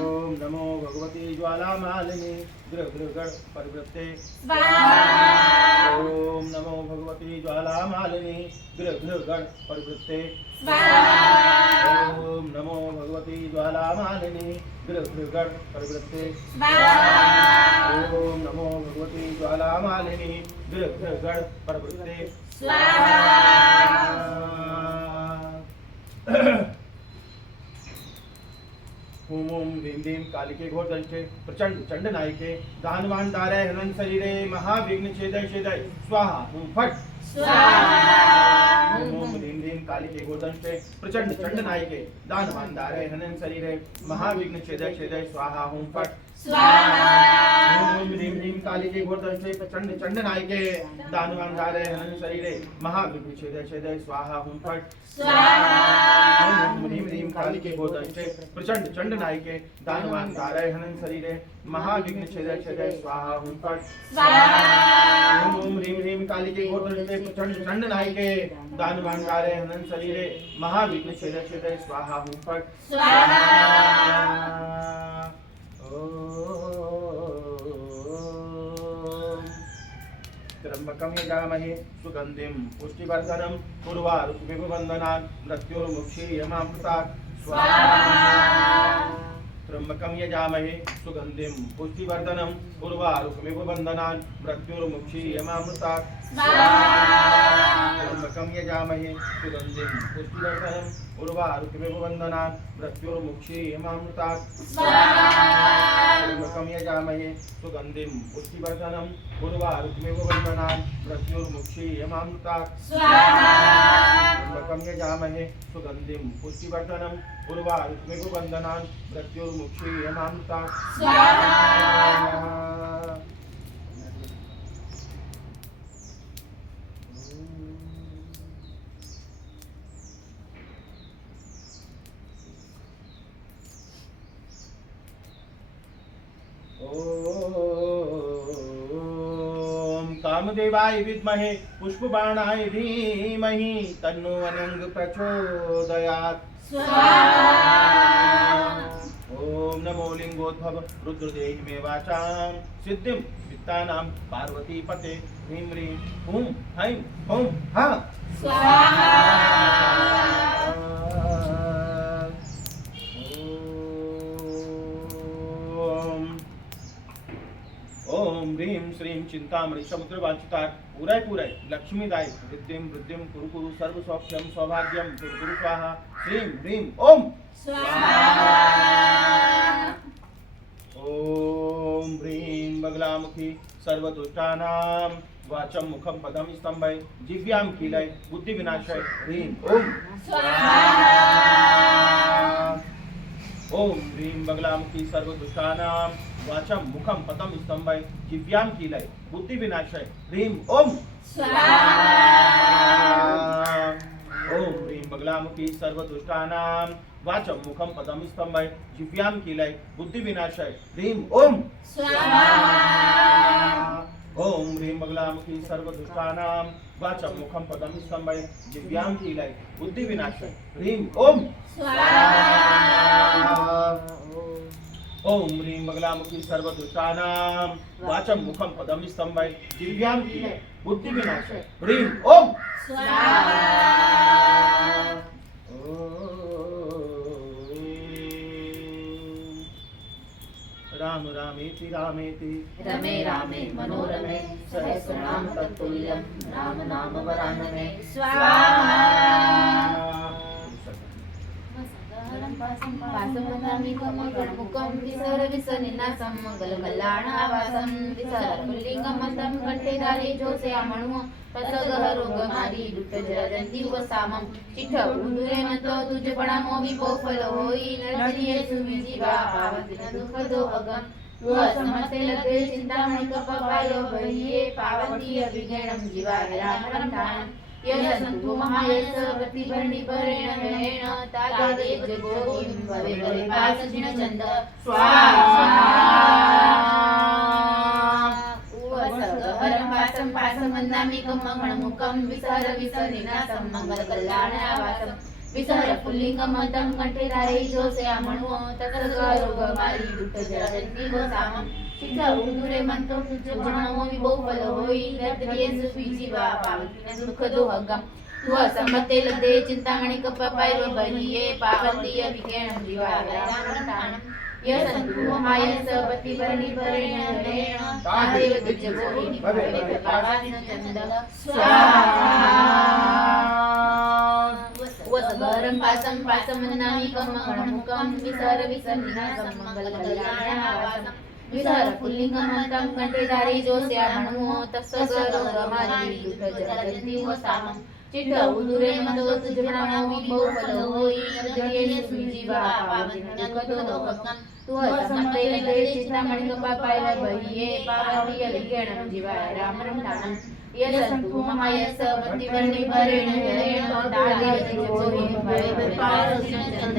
ओम नमो भगवती ज्वालामालिनी गृभृगण परिवृत्ते स्वाहा। ओम नमो भगवती ज्वालामालिनी गृभृगण परिवृत्ते स्वाहा। ओम नमो भगवती ज्वालामालिनी गृभृगण परिवृत्ते स्वाहा। ओम नमो भगवती ज्वालामालिनी गृभृगण परिवृत्ते स्वाहा। ओम ओम ह्रीं ह्रीं कालिके घोरदंष्टे प्रचंड चंड नायके दानवान दारय हनन शरीरे महाविघ्न छेदय छेदय स्वाहा ओम फट स्वाहा। ओम ओम ह्रीं ह्रीं कालिके घोरदंष्टे प्रचंड चंड नायके दानवान दारय हनन शरीरे महाविघ्न छेदय छेदय स्वाहा ओम फट स्वाहा। ओम ह्रीं ह्रीं कालिके घोरदंष्टे प्रचंड चंड नायके दानवान दारय हनन शरीरे महाविघ्न छेदय छेदय स्वाहा ओम फट स्वाहा। ओम ह्रीं ह्रीं कालिके घोरदंष्टे प्रचंड चंड नायके दानवान दारय हनन शरीरे महाविघ्न छेदय छेदय स्वाहा ओम फट स्वाहा। ओम ह्रीं ह्रीं कालिके घोरदंष्टे प्रचंड चंड नायके दानवान दारय हनन शरीरे महाविघ्न छेदय छेदय स्वाहा ओम फट स्वाहा। त्र्यंबकं यजामहे सुगंधिं पुष्टिवर्धनं उर्वारुकमिव बन्धनान् मृत्युर्मुक्षीयमामृतात् स्वाहा। त्र्यंबकं यजामहे सुगंधिं पुष्टिवर्धनं उर्वारुकमिव बन्धनान् मृत्युर्मुक्षीयमामृतात् त्र्यम्बकं यजामहे सुगन्धिं पुष्टिवर्धनम् उर्वारुकमिव बन्धनान् मृत्युर्मुक्षीयमामृतात् त्र्यम्बकं यजामहे सुगन्धिं पुष्टिवर्धनम् उर्वारुकमिव बन्धनान् मृत्युर्मुक्षीयमामृतात् त्र्यम्बकं यजामहे सुगन्धिं पुष्टिवर्धनम् उर्वारुकमिव बन्धनान् मृत्युर्मुक्षीयमामृतात् ओम कामदेवाय विद्महे पुष्पबाणाय धीमहि तन्नो अनंग प्रचोदयात् ओम नमो लिंगोद्भव रुद्रदेहि मे वाचां सिद्धिं वित्तानां पार्वती पते ह्रीं ह्रीं हुं हैं हुं हा ओम ह्रीं श्रीं चिंतामणि समुद्रवाचिताय पूरय लक्ष्मीदाय वृद्धिं कुरु कुरु सर्व सौख्यम सौभाग्यम कुरु कुरु स्वाहा श्रीं ह्रीं ओम ओम ह्रीं बगलामुखी सर्वदुष्टानां वाचं मुखं पदं स्तंभय जिह्वां कीलय बुद्धि विनाशय ह्रीं ओम ओम ह्रीं बगलामुखी सर्वदुष्टानां वाचं मुखं पदं स्तंभय जिह्वां कीलय बुद्धि विनाशय ह्रीं ओम ओम ह्रीं बगलामुखी सर्वदुष्टानां वाचं मुखं पदं स्तंभय जिह्वां कीलय बुद्धि विनाशय ह्रीं ओम ओम ह्रीं बगलामुखी सर्वदुष्टानां वाचं मुखं पदं स्तंभय जिह्वां कीलय बुद्धि विनाशय ह्रीं ओम ओम ह्रीं बगलामुखी सर्वदुष्टानां वाचं मुखं पदं स्तंभय जिह्वां कीलय बुद्धि विनाशय ह्रीं ओम राम रामेति रामेति रमे रामे मनोरमे सहस्रनाम तत्तुल्यं राम नाम वरानने स्वाहा वासवनामि गणमुखं विसर विसनिनासं मंगलकल्याणावासं विसर पुल्लिंगमन्तं कंठेधारी जोसेयामणु तसगह रोगमारी दुष्ट जरजंती वसामं चिठ उदुरे मतो तुझपणामो विपोफल होई नरदिये सुविजीवा पावतिन दुःख दो अगम समस्ते लगे चिंतामणि कपपालो भरिये पावती अभिगणं जीवाय रामं ध्यानं यशन्तु महायश प्रतिभरणि परेण हेण तादेव जगोहिं भवे भवे पासजिन चंद स्वाहा वसगहरं पासं पासमन्नामि कमगणमुखं विसर विसनिनासं मंगलकल्याणावासं विसर पुल्लिंगमन्तं कंठेधारे जोसेयामणु तसगरोगमारी दुष्ट जरजन्ति गोसामं चित्त उदुरे मंतो तुझपणामो विपोफल होई नरदिये सुविजीवा पावतिन दुःख दोहगम समते लदे चिंतामणि कपपालो भरिये पावती अभिगणं जीवाय रामं ध्यानं यशन्तु महायश प्रतिभरणि परेण हेण तादेव जगोहिं भवे भवे पासजिन चंद स्वाहा वसगहरं पासं पासमन्नामि कमगणमुखं विसर विसनिनासं मंगलकल्याणावासं विसर पुल्लिंगमन्तं कंठेधारी जोसेयामणु तसगरोगमारी दुष्ट जरजन्ति वसामं चित्त उदुरे मतो तुझपणामो विपोफल होई नरदिये सुविजीवा पावतिन दुःख दोहगम समते लगे चिंतामणि कपपालो भरिये पावती अभिगणं जीवाय रामं ध्यानं यशन्तु महायश प्रतिभरणि परेण हेण तादेव जगोहिं भवे भवे पासजिन चंद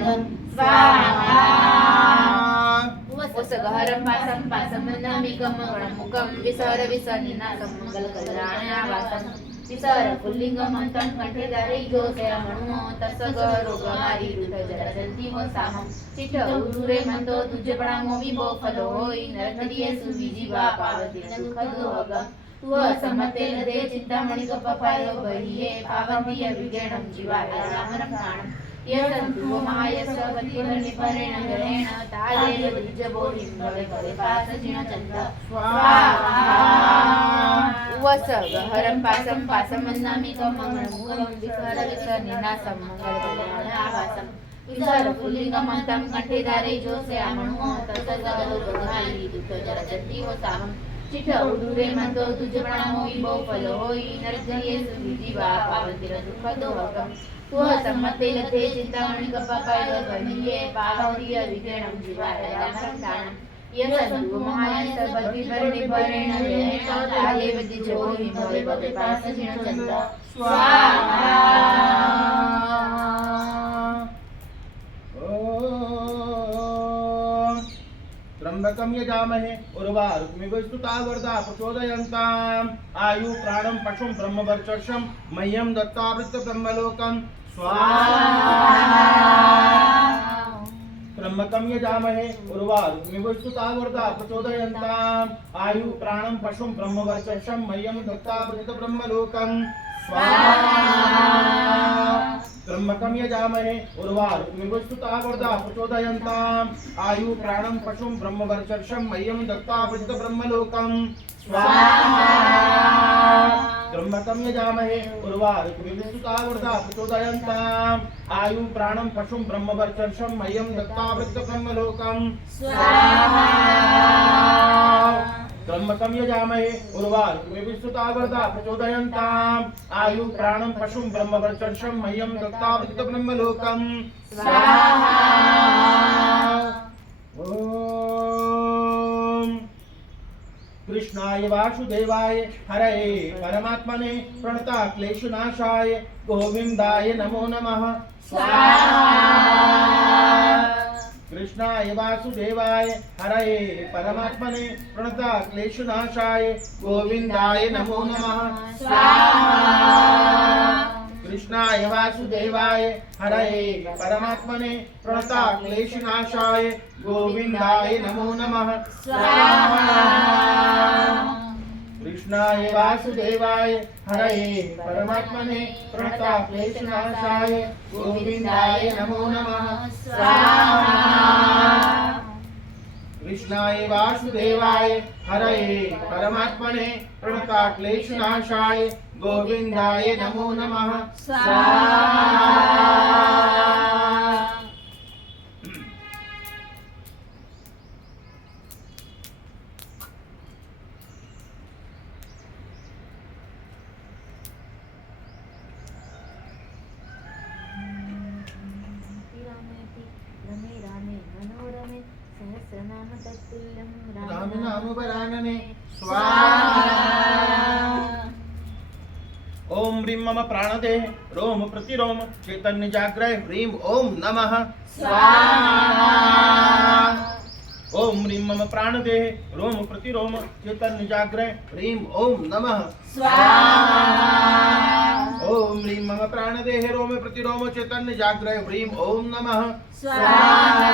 स्वाहा वसगहरं पासं पासमन्नामि कमगणमुखं विसर विसनिनासं मंगलकल्याणावासं विसर पुल्लिंगमन्तं कंठेधारे जोसेयामणु तसगरोगमारी दुष्ट जरजन्ति वसामं चित्त उदुरे मतो तुझपणामो विपोफल होई नरदिये सुविजीवा पावतिन दुःख दोहगम समते लदे चिंतामणि कपपालो भरिये पावती अभिगणं जीवाय रामं ध्यानं यशन्तु महायश प्रतिभरणि परेण हेण तादेव जगोहिं भवे भवे पासजिन चंद स्वाहा वस गहरं पासं पासमन्नामिकं मङ्गलमुखं विसर्जनिनासं मङ्गलकल्याणाभासं विसर्गपुल्लिङ्गमन्तं कण्ठेधारे जोश्यामणुः तत्सर्गलोकधारी दुःखजरजन्तीवसाहं चिठ उडुरे मन्तो तुजप्रणामो विभो फलो होई नरजये सुविधिवा पावनतिरदुःखदोहकं तुह सम्मते लथे चिन्तामणि कपाकाय गणिये पावन्तिय विग्रणं जीवाय रामसंधानं यसन्तु महायस बद्धिभरणे भरेण जयेन काले बद्धिजो विमले भवे पासजिण चन्द्र स्वाहा त्र्यंबकं यजामहे उर्वारुकमिव स्तुतावर्धा प्रचोदयन्ताम् आयु प्राणं पशुं ब्रह्मवर्चस्वं मह्यं दत्तावृत्त ब्रह्मलोकं स्वाहा त्र्यंबकं यजामहे उर्वारुकमिव स्तुतावर्धा प्रचोदयन्ताम् आयु प्राणं पशुं ब्रह्मवर्चस्वं मह्यं दत्तावृत्त ब्रह्मलोकं स्वाहा त्र्यंबकं यजामहे उर्वारुकमिव स्तुतावर्धा प्रचोदयन्ताम् आयु प्राणं पशुं ब्रह्मवर्चस्वं मह्यं दत्तावृत्त ब्रह्मलोकं स्वाहा त्र्यंबकं यजामहे उर्वारुकमिव स्तुतावर्धा प्रचोदयन्ताम् आयु प्राणं पशुं ब्रह्मवर्चस्वं मह्यं दत्तावृत्त ब्रह्मलोकं स्वाहा त्र्यंबकं यजामहे उर्वारुकमिव स्तुतावर्धा प्रचोदयन्ताम् आयु प्राणं पशुं ब्रह्मवर्चस्वं मह्यं दत्तावृत्त ब्रह्मलोकं स्वाहा ओम कृष्णाय वासुदेवाय हरये परमात्मने प्रणता क्लेशनाशाय गोविंदाय नमो नमः स्वाहा कृष्णाय वासुदेवाय हरये परमात्मने प्रणता क्लेशनाशाय गोविंदाय नमो नमः स्वाहा कृष्णाय वासुदेवाय हरये परमात्मने प्रणता क्लेशनाशाय गोविंदाय नमो नमः स्वाहा कृष्णाय वासुदेवाय हरये परमात्मने प्रणता क्लेशनाशाय गोविंदाय नमो नमः स्वाहा कृष्णाय वासुदेवाय हरये परमात्मने प्रणता क्लेशनाशाय गोविंदाय नमो नमः स्वाहा राम नाम वरानने स्वाहा ओम ह्रीं मम प्राणदेह रोम प्रतिरोम चैतन्य जाग्रय ह्रीं ओम नमः स्वाहा ओम ह्रीं मम प्राणदेह रोम प्रतिरोम चैतन्य जाग्रय ह्रीं ओम नमः स्वाहा ओम ह्रीं मम प्राणदेह रोम प्रतिरोम चैतन्य जाग्रय ह्रीं ओम नमः स्वाहा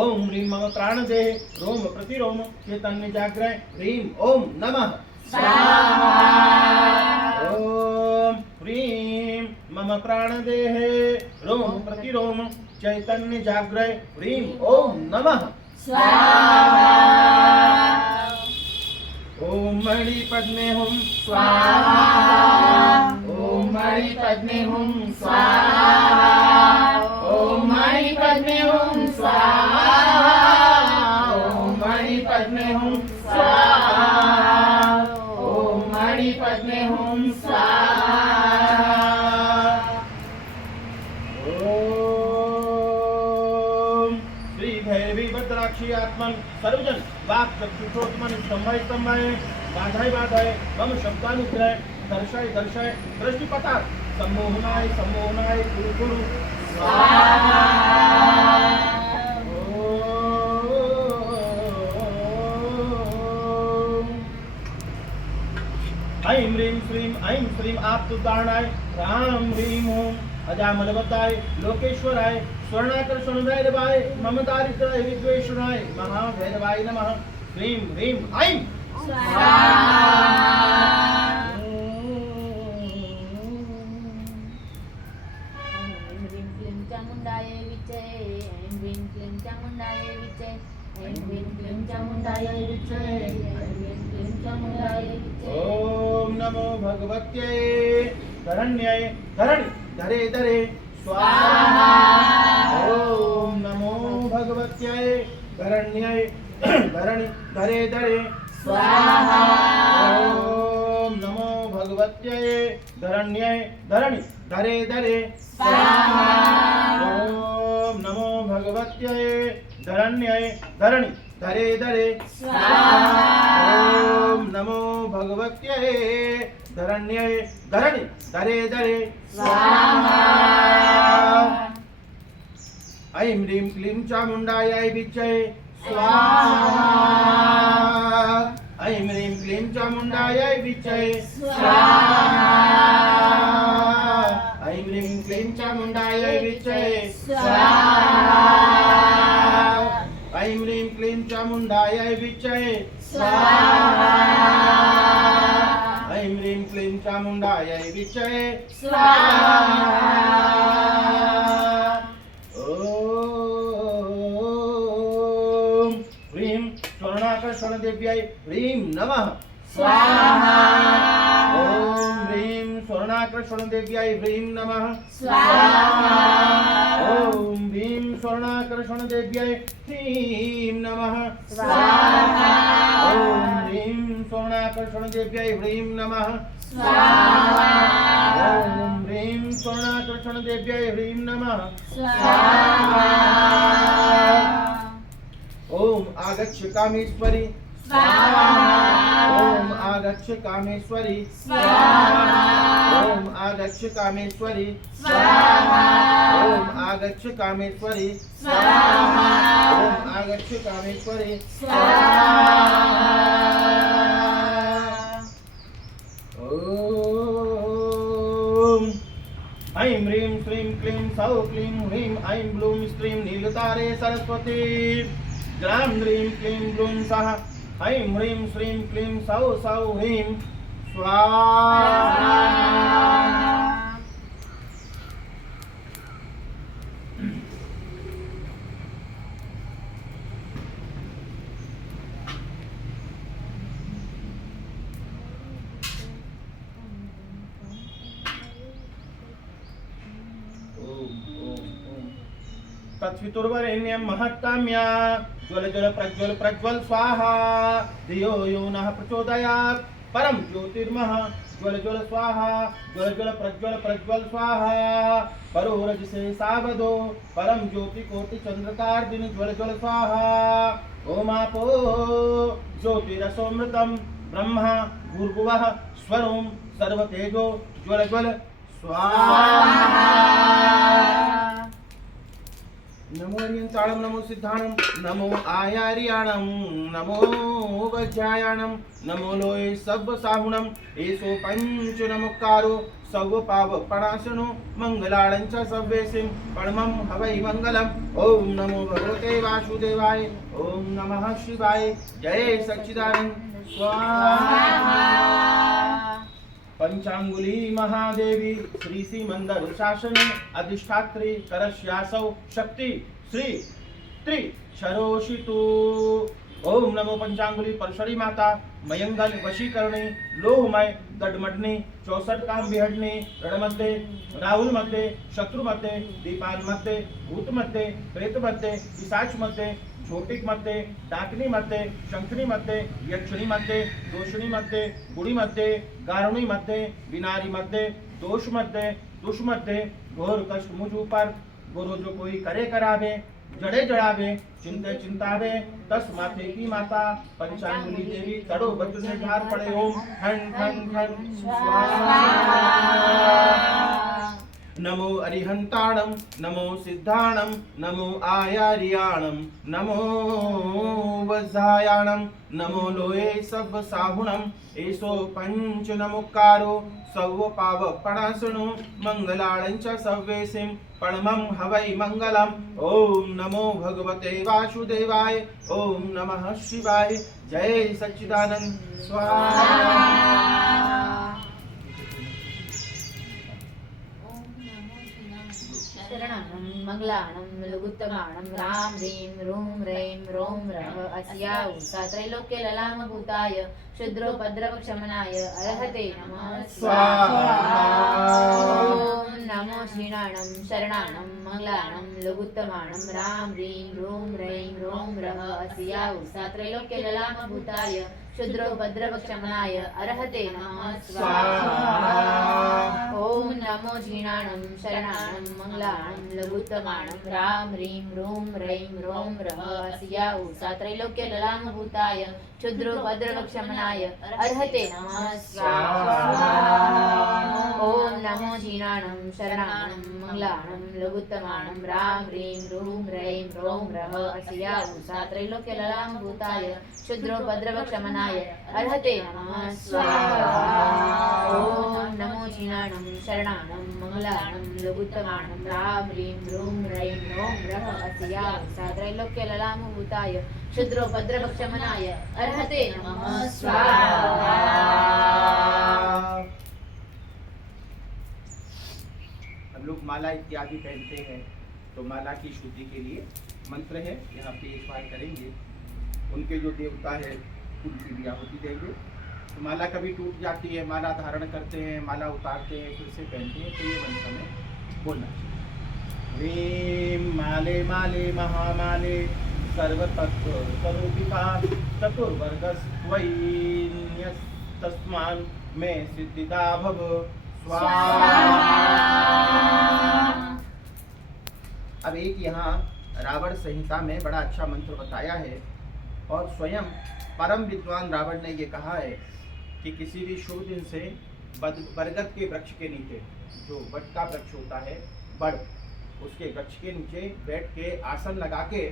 ओम ह्रीं मम प्राणदेह रोम प्रतिरोम चैतन्य जाग्रय ह्रीं ओम नमः स्वाहा ओम ह्रीं मम प्राणदेह रोम प्रतिरोम चैतन्य जाग्रय ह्रीं ओम नमः स्वाहा ओम मणि पद्मे हुम स्वाहा ओम मणि पद्मे हुम स्वाहा ओम मणि पद्मे हुम स्वाहा ओम मणि पद्मे हुम स्वाहा ओम मणि पद्मे हुम स्वाहा ओम श्री भैरवी भद्राक्षी आत्मन सर्वजन वाक चक्षुषोत्मन स्तंभाय स्तंभाय बाधाय बाधाय मम शब्दानुग्रह दर्शाय दर्शाय दृष्टिपटात सम्मोहनाय सम्मोहनाय कुरु कुरु स्वाहा ऐं ह्रीं श्रीं ऐं श्रीं आपतुदारणाय राम ह्रीं ओम अजामलवताय लोकेश्वराय स्वर्णाकर्षण भैरवाय मम दारिद्र्य विद्वेषणाय महाभैरवाय नमः ह्रीं ह्रीं ऐं स्वाहा ह्रीं क्लीं चामुण्डाय विच्चे ऐं ह्रीं क्लीं चामुण्डाय विच्चे ऐं ह्रीं क्लीं चामुण्डायै विद्महे ऐं ह्रीं क्लीं चामुण्डायै विद्महे। ओम नमो भगवत्यै धरण्यै धरणि धरे धरे स्वाहा। ओम नमो भगवत्यै धरण्यै धरणि धरे धरे स्वाहा। ओम नमो भगवत्यै धरण्यै धरणि धरे धरे स्वाहा। ओम नमो भगवत्यै धरण्यै धरणि धरे धरे स्वाहा। ओम नमो भगवत्यै धरण्यै धरणि धरे धरे स्वाहा। ऐं ह्रीं क्लीं चामुण्डायै विद्महे स्वाहा। ऐं ह्रीं क्लीं चामुण्डायै विद्महे स्वाहा। ऐं ह्रीं क्लीं चामुण्डायै विद्महे स्वाहा। ऐं ह्रीं क्लीं चामुण्डायै विद्महे स्वाहा। ऐं ह्रीं क्लीं चामुण्डायै विद्महे स्वाहा। ओम ह्रीं स्वर्णाकर्षण देव्यै ह्रीं नमः स्वाहा। ओम ह्रीं स्वर्णाकर्षण देव्यै ह्रीं नमः स्वाहा। ओम ह्रीं स्वर्णाकर्षण देव्यै ह्रीं नमः स्वाहा। ओम ह्रीं स्वर्णाकर्षण देव्यै ह्रीं नमः स्वाहा। ओम ह्रीं स्वर्णाकर्षण देव्यै ह्रीं नमः स्वाहा। ओम आगच्छ कामेश्वरी स्वाहा। ओम आगच्छ कामेश्वरी स्वाहा। ओम आगच्छ कामेश्वरी स्वाहा। ओम आगच्छ कामेश्वरी स्वाहा। ओम आगच्छ कामेश्वरी स्वाहा। ओम ऐं ह्रीं श्रीं क्लीं सौः क्लीं ह्रीं ऐं ब्लूं स्त्रीं नीलतारे सरस्वती। ग्रां ह्रीं क्लीं ब्लूं सः ऐं ह्रीं श्रीं क्लीं सौः सौः ह्रीं स्वाहा। तत्सवितुर्वरेण्यं महत्काम्या ज्वल ज्वल प्रज्वल प्रज्वल स्वाहा। धियो यो नः प्रचोदयात् परम ज्योतिर्मः ज्वल ज्वल स्वाहा। ज्वल ज्वल प्रज्वल प्रज्वल स्वाहा। परो रजसे सावधो परम ज्योति कोटि चंद्रकार्दिन ज्वल ज्वल स्वाहा। ओमापो ज्योतिरसोमृतं ब्रह्मा भूर्भुवः स्वरों सर्वतेजो ज्वल ज्वल स्वाहा। नमो अरियंताणं नमो सिद्धाणं नमो आयार्याणं नमो वज्रायाणं नमो लोये सब साहुणं एसो पंच नमोकारो सव पाव पणासनो मंगलाळं च सव्येसिं परमं हवै मंगलम्। ओम नमो भगवते वासुदेवाय। ओम नमः शिवाय। जय सच्चिदानंद स्वाहा। पंचांगुली महादेवी श्री मंदर शासने अधिष्ठात्री करस्यासौ शक्ति श्री त्रि शरोषितु। ओम नमो पंचांगुली परशरी माता मयंगल वशीकरणी लोहमय गडमडनी 64 काम बिहडणी रणमध्ये राहुल मध्ये शत्रु मध्ये दीपान मध्ये भूत मध्ये प्रेत मध्ये पिशाच मध्ये झोटिक मध्ये डाकणी मध्ये शंखनी मध्ये यक्षिणी मध्ये दोषणी मध्ये गुड़ी मध्ये गारुणी मध्ये विनारी मध्ये दोष मध्ये दुष मध्ये घोर कष्ट मुझ ऊपर गुरु जो कोई करे करावे जड़े जड़ावे चिंते चिंतावे तस माथे की माता पंचांगुली देवी तड़ो बचने झार पड़े। ओम ठन ठन ठन स्वाहा। नमो अरिहंताणं नमो सिद्धाणं नमो आयार्याणं नमो वज्रायाणं नमो लोये सब साहुणं एसो पंच नमोकारो सव पाव पणासनो मंगलाळं च सव्येसिं परमं हवै मंगलम्। ओम नमो भगवते वासुदेवाय। ओम नमः शिवाय। जय सच्चिदानंद स्वाहा। शरणं मंगलानं लघुत्तमानं रां ह्रीं रूं ह्रैं ह्रौं ह्रः अस्या उषा त्रैलोक्यललामभूताय क्षुद्रोपद्रवक्षमनाय अर्हते नमः स्वाहा। ॐ नमो श्रीणानं शरणानं मंगलानं लघुत्तमानं रां ह्रीं रूं ह्रैं ह्रौं ह्रः अस्या उषा त्रैलोक्यललामभूताय क्षुद्रोपद्रवक्षमनाय अर्हते नमः स्वाहा। ॐ नमो श्रीणानं शरणानं मंगलानं लघुत्तमानं रां ह्रीं रूं ह्रैं ह्रौं ह्रः अस्या उषा त्रैलोक्यललामभूताय क्षुद्रोपद्रवक्षमनाय अर्हते नमः स्वाहा। ॐ नमो श्रीणानं शरणानं मंगलानं लघुत्तमानं रां ह्रीं रूं ह्रैं ह्रौं ह्रः अस्या उषा त्रैलोक्यललामभूताय क्षुद्रोपद्रवक्षमनाय अर्हते नमः स्वाहा। ॐ नमो श्रीणानं शरणानं मंगलानं लघुत्तमानं रां ह्रीं रूं ह्रैं ह्रौं ह्रः अस्या उषा त्रैलोक्यललामभूताय क्षुद्रोपद्रवक्षमनाय अर्हते नमः स्वाहा। हम लोग माला इत्यादि पहनते हैं तो माला की शुद्धि के लिए मंत्र है, यहाँ पे एक बार करेंगे। उनके जो देवता है उनकी भी आहुति देंगे। तो माला कभी टूट जाती है, माला धारण करते हैं, माला उतारते हैं, फिर से पहनते हैं, तो ये मंत्र में बोलना चाहिए। ह्रीं माले माले महामाले सर्वतत्व स्वरूपिका चतुर्वर्गस्त्वयि में सिद्धिदा भव स्वाहा। अब एक यहाँ रावण संहिता में बड़ा अच्छा मंत्र बताया है और स्वयं परम विद्वान रावण ने ये कहा है कि किसी भी शुभ दिन से बरगद के वृक्ष के नीचे, जो वट का वृक्ष होता है बड़, उसके वृक्ष के नीचे बैठ के आसन लगा के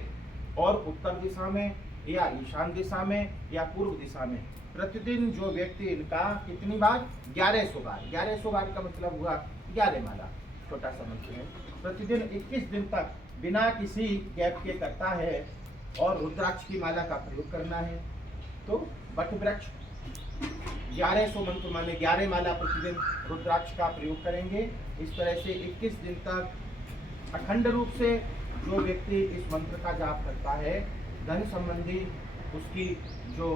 और उत्तर दिशा में या ईशान दिशा में या पूर्व दिशा में प्रतिदिन जो व्यक्ति इनका कितनी बार 1100 बार, 1100 बार का मतलब हुआ 11 माला, छोटा सा मंत्र है, प्रतिदिन 21 दिन तक बिना किसी गैप के करता है और रुद्राक्ष की माला का प्रयोग करना है। तो वट वृक्ष 1100 मंत्र माने 11 माला प्रतिदिन रुद्राक्ष का प्रयोग करेंगे। इस तरह से 21 दिन तक अखंड रूप से जो व्यक्ति इस मंत्र का जाप करता है, धन संबंधी उसकी जो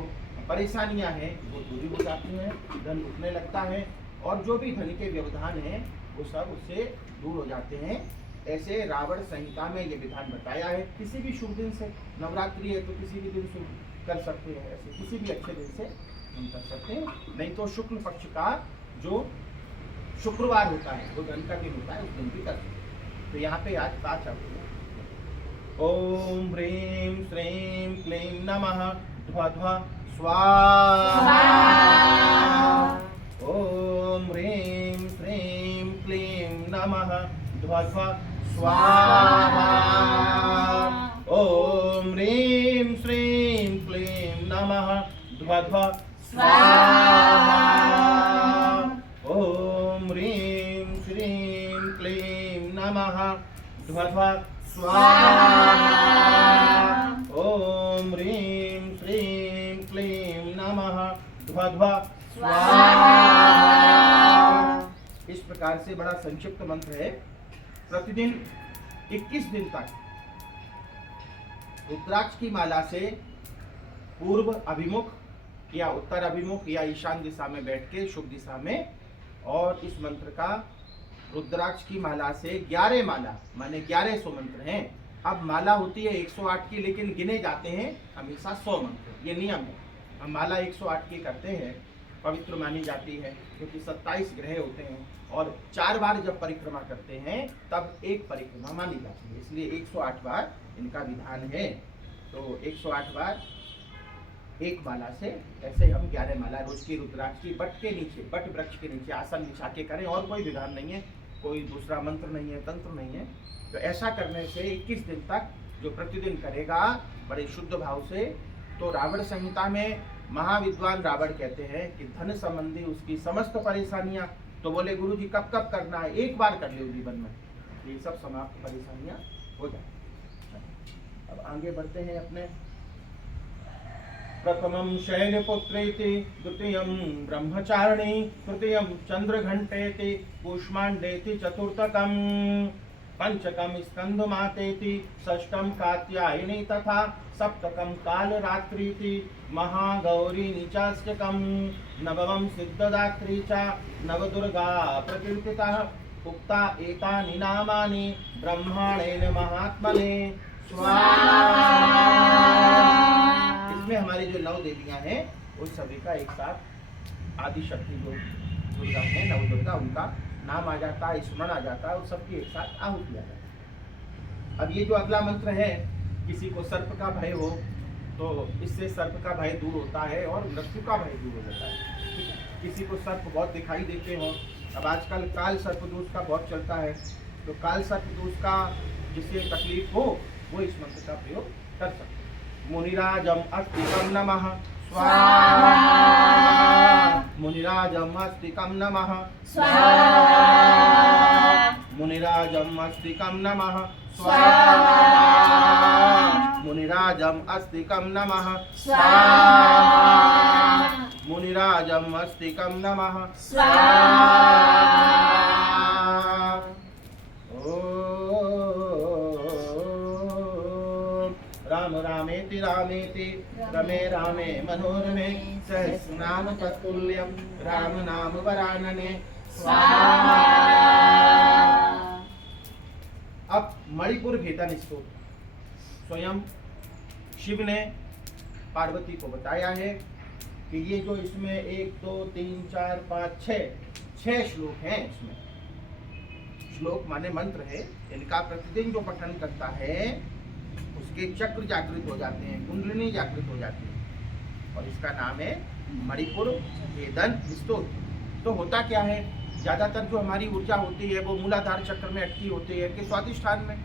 परेशानियां हैं वो दूरी हो जाती हैं, धन उठने लगता है और जो भी धन के व्यवधान हैं वो सब उससे दूर हो जाते हैं। ऐसे रावण संहिता में ये विधान बताया है। किसी भी शुभ दिन से, नवरात्रि है तो किसी भी दिन से कर सकते हैं, ऐसे किसी भी अच्छे दिन से हम कर सकते हैं। नहीं तो शुक्ल पक्ष का जो शुक्रवार होता है, वो धन का दिन होता है, उस दिन भी कर सकते हैं। तो यहाँ पे आज बात चलती है। ओम ह्रीं श्रीं क्लीं नमः ध्वा ध्वा स्वाहा। ओम ह्रीं श्रीं क्लीं नमः ध्वा ध्वा स्वाहा। ओम ह्रीं श्रीं क्लीं नमः ध्वा ध्वा स्वाहा। ओम ह्रीं श्रीं क्लीं नमः ध्वा ध्वा स्वाहा। ओम ह्रीं श्रीं क्लीं नमः ध्वा ध्वा स्वाहा। इस प्रकार से बड़ा संक्षिप्त मंत्र है। प्रतिदिन 21 दिन तक रुद्राक्ष की माला से पूर्व अभिमुख या उत्तर अभिमुख या ईशान दिशा में बैठ के शुभ दिशा में, और इस मंत्र का रुद्राक्ष की माला से 11 माला माने 1100 मंत्र हैं। अब माला होती है 108 की, लेकिन गिने जाते हैं हमेशा 100 मंत्र, ये नियम है। हम माला 108 की करते हैं, पवित्र मानी जाती है, क्योंकि 27 ग्रह होते हैं और 4 बार जब परिक्रमा करते हैं तब एक परिक्रमा मानी जाती है, इसलिए 108 बार इनका विधान है। तो 108 बार एक माला से ऐसे हम 11 माला रोज की रुद्राक्ष की बट के नीचे, बट वृक्ष के नीचे आसन बिछा के करें, और कोई विधान नहीं है, कोई दूसरा मंत्र नहीं है, तंत्र नहीं है। तो ऐसा करने से 21 दिन तक जो प्रतिदिन करेगा बड़े शुद्ध भाव से, तो रावण संहिता में महाविद्वान रावण कहते हैं कि धन संबंधी उसकी समस्त परेशानियां, तो बोले गुरु जी कब कब करना है, एक बार कर लो जीवन में, ये सब समाप्त परेशानियां हो जाए। अब आगे बढ़ते हैं अपने। प्रथमं शैलपुत्रेति, द्वितीयं ब्रह्मचारिणी, तृतीयं चंद्रघंटेति, कूष्मांडेति, चतुर्थकं पंचकम स्कंदमातेति षष्ठम कात्यायनी तथा सप्तकम कालरात्रीति महागौरी निचाष्टकम नवमं सिद्धदात्री च नवदुर्गा प्रकीर्तितः उक्ता एतानि नामानि ब्रह्मणेन महात्मने स्वाहा। इसमें हमारी जो 9 देवियां हैं उस सभी का एक साथ आदि शक्ति जो दुर्गा है, नवदुर्गा, उनका नाम आ जाता है, स्मरण आ जाता है और सबकी एक साथ आहुति आ जाता है। अब ये जो अगला मंत्र है, किसी को सर्प का भय हो तो इससे सर्प का भय दूर होता है और मृत्यु का भय दूर हो जाता है। किसी को सर्प बहुत दिखाई देते हो, अब आजकल काल सर्प दोष का बहुत चलता है, तो काल सर्प दोष का जिसे तकलीफ हो वो इस मंत्र का प्रयोग कर सकते हैं। मुनिराजम अस्तिकम नमः स्वाहा। मुनिराजम अस्तिकम नमः स्वाहा। मुनिराजम अस्तिकम नमः स्वाहा। मुनिराजम अस्तिकम नमः स्वाहा। मुनिराजम अस्तिकम नमः स्वाहा। राम रामेति रामेति रमे रामे मनोरमे सहस्रनाम तत्तुल्यं राम नाम वरानने स्वाहा। अब मणिपुर भेदन स्तोत्र स्वयं शिव ने पार्वती को बताया है कि ये जो इसमें 1 2 3 4 5 6 श्लोक हैं, इसमें श्लोक माने मंत्र है, इनका प्रतिदिन जो पठन करता है उसके चक्र जागृत हो जाते हैं, कुंडलिनी जागृत हो जाती है और इसका नाम है मणिपुर भेदन स्तोत्र। तो होता क्या है, ज्यादातर जो हमारी ऊर्जा होती है वो मूलाधार चक्र में अटकी होती है कि स्वादिष्ठान में।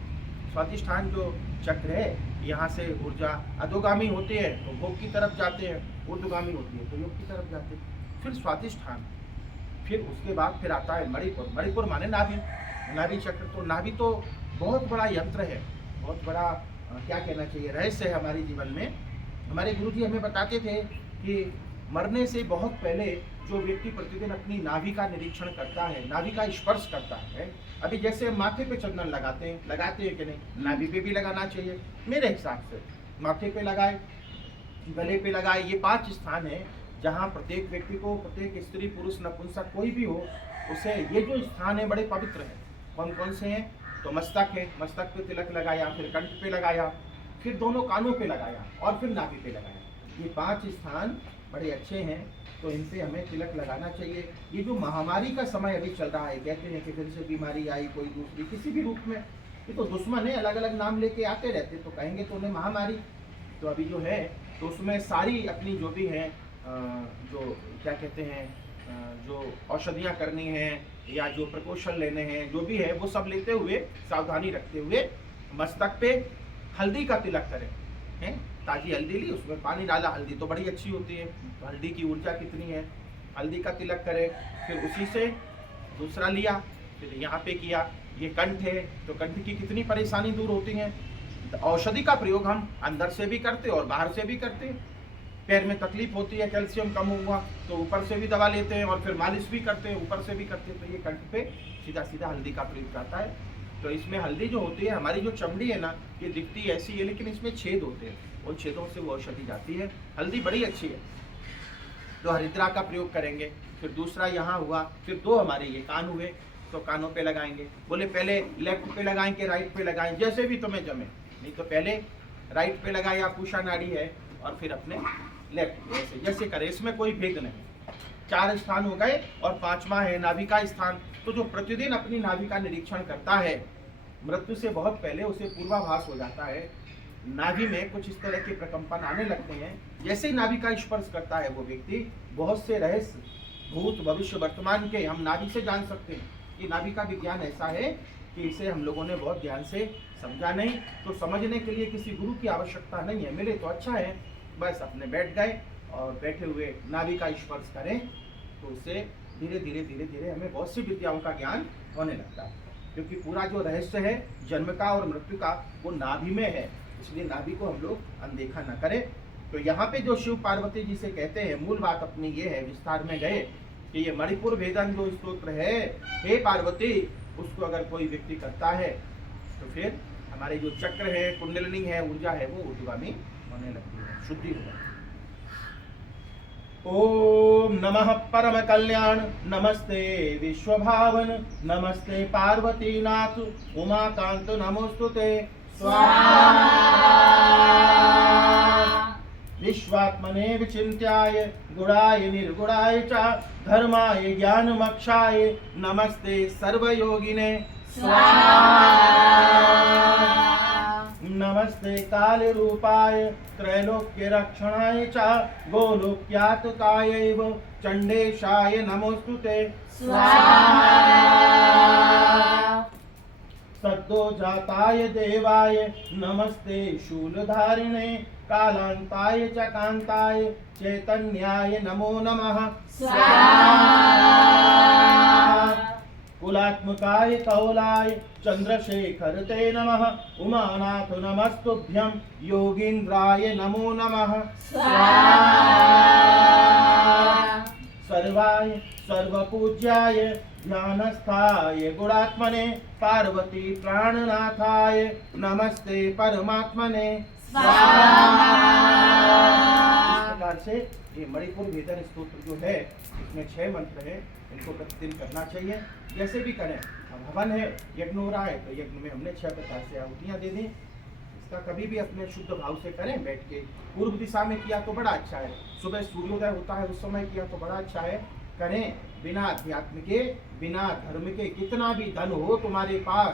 स्वादिष्ठान जो चक्र है, यहाँ से ऊर्जा अधोगामी होती है तो भोग की तरफ जाते हैं, ऊर्ध्वगामी होती है तो योग की तरफ जाते हैं, फिर स्वादिष्ठान, फिर उसके बाद फिर आता है मणिपुर। मणिपुर माने नाभि, नाभि चक्र। तो नाभि तो बहुत बड़ा यंत्र है, बहुत बड़ा क्या कहना चाहिए रहस्य है हमारे जीवन में। हमारे गुरुजी हमें बताते थे कि मरने से बहुत पहले जो व्यक्ति प्रतिदिन अपनी नाभि का निरीक्षण करता है, नाभि का स्पर्श करता है, अभी जैसे माथे पे चंदन लगाते हैं कि नहीं, नाभि पे भी लगाना चाहिए मेरे हिसाब से। माथे पे लगाए, गले पे लगाए, ये 5 स्थान है जहाँ प्रत्येक व्यक्ति को, प्रत्येक स्त्री पुरुष नपुंसक कोई भी हो, उसे ये जो स्थान है बड़े पवित्र हैं। कौन कौन से हैं? तो मस्तक है, मस्तक पे तिलक लगाया, फिर कंठ पे लगाया, फिर दोनों कानों पे लगाया और फिर नाभि पे लगाया। ये 5 स्थान बड़े अच्छे हैं, तो इन पे हमें तिलक लगाना चाहिए। ये जो महामारी का समय अभी चल रहा है, कहते हैं कि फिर से बीमारी आई कोई दूसरी किसी भी रूप में, ये तो दुश्मन है, अलग अलग नाम लेके आते रहते, तो कहेंगे तो उन्हें महामारी। तो अभी जो है तो उसमें सारी अपनी जो भी है जो क्या कहते हैं, जो औषधियाँ करनी है या जो प्रिकॉशन लेने हैं, जो भी है वो सब लेते हुए, सावधानी रखते हुए मस्तक पे हल्दी का तिलक करें। हैं, ताजी हल्दी ली, उसमें पानी डाला, हल्दी तो बड़ी अच्छी होती है, तो हल्दी की ऊर्जा कितनी है, हल्दी का तिलक करें। फिर उसी से दूसरा लिया, फिर यहाँ पे किया, ये कंठ है तो कंठ की कितनी परेशानी दूर होती है। तो औषधि का प्रयोग हम अंदर से भी करते और बाहर से भी करते। पैर में तकलीफ होती है, कैल्शियम कम हुआ तो ऊपर से भी दवा लेते हैं और फिर मालिश भी करते हैं, ऊपर से भी करते हैं। तो ये कंठ पे सीधा सीधा हल्दी का प्रयोग करता है। तो इसमें हल्दी जो होती है, हमारी जो चमड़ी है ना, ये दिखती ऐसी है लेकिन इसमें छेद होते हैं, उन छेदों से वो औषधि जाती है। हल्दी बड़ी अच्छी है। तो हरिद्रा का प्रयोग करेंगे। फिर दूसरा यहाँ हुआ, फिर 2 हमारे ये कान हुए, तो कानों पे लगाएंगे। बोले पहले लेफ्ट पे लगाएं कि राइट पे लगाएं, जैसे भी तुम्हें जमे, नहीं तो पहले राइट पे लगाया, पूषा नाड़ी है, और फिर अपने लेफ्ट पे, जैसे करें, इसमें कोई भेद नहीं। 4 स्थान हो गए और 5वां है नाभि का स्थान। तो जो प्रतिदिन अपनी नाभि का निरीक्षण करता है, मृत्यु से बहुत पहले उसे पूर्वाभास हो जाता है, नाभि में कुछ इस तरह के प्रकंपन आने लगते हैं। जैसे ही नाभि का स्पर्श करता है वो व्यक्ति, बहुत से रहस्य भूत भविष्य वर्तमान के हम नाभि से जान सकते हैं। कि नाभि का विज्ञान ऐसा है कि इसे हम लोगों ने बहुत ध्यान से समझा नहीं, तो समझने के लिए किसी गुरु की आवश्यकता नहीं है। मिले तो अच्छा है, बस अपने बैठ गए और बैठे हुए नाभि का स्पर्श करें, तो उससे धीरे धीरे धीरे धीरे हमें बहुत सी विद्याओं का ज्ञान होने लगता है। क्योंकि पूरा जो रहस्य है जन्म का और मृत्यु का, वो नाभि में है, इसलिए नाभि को हम लोग अनदेखा न करें। तो यहाँ पे जो शिव पार्वती जी से कहते हैं, मूल बात अपनी ये है, विस्तार में गए कि ये मणिपुर भेदन जो स्तोत्र है, हे पार्वती, उसको अगर कोई व्यक्ति करता है तो फिर हमारे जो चक्र है, कुंडलिनी है, ऊर्जा है, वो ऊर्ध्वगामी होने लगती है, शुद्धि हो जाती है। ओम नमः परम कल्याण, नमस्ते विश्वभावन, नमस्ते पार्वतीनाथ उमाकांत, नमोस्तुते स्वाहा। विश्वात्मने विचिन्त्याय गुणाय निर्गुणाय च धर्माय ज्ञानमक्षाय नमस्ते सर्वयोगिने स्वाहा। नमस्ते काल रूपाय त्रैलोक्य रक्षणाय च गोलोक्यातकायैव चंडेशाय नमोस्तुते स्वाहा। सद्यो जाताय देवाय नमस्ते शूलधारिणे कालांताय च कांताय चैतन्याय नमो नमः स्वाहा। कुलात्मकाय कौलाय चंद्रशेखर ते नमः उमानाथ नमस्तुभ्यं योगीन्द्राय नमो नमः स्वाहा। सर्वाय सर्वपूज्याय ध्यानस्थाय गुणात्मने पार्वती प्राणनाथाय नमस्ते परमात्मने स्वाहा। इस प्रकार से ये मणिपुर वेदन स्तोत्र जो है, इसमें 6 मंत्र है, इनको प्रतिदिन करना चाहिए। जैसे भी करें, अब हवन है, यज्ञ हो रहा है, तो यज्ञ में हमने 6 प्रकार से आहुतियाँ दे दी। इसका कभी भी अपने शुद्ध भाव से करें, बैठ के। पूर्व दिशा में किया तो बड़ा अच्छा है, सुबह सूर्योदय होता है उस समय किया तो बड़ा अच्छा है। करें बिना अध्यात्म के, बिना धर्म के। कितना भी धन हो तुम्हारे पास,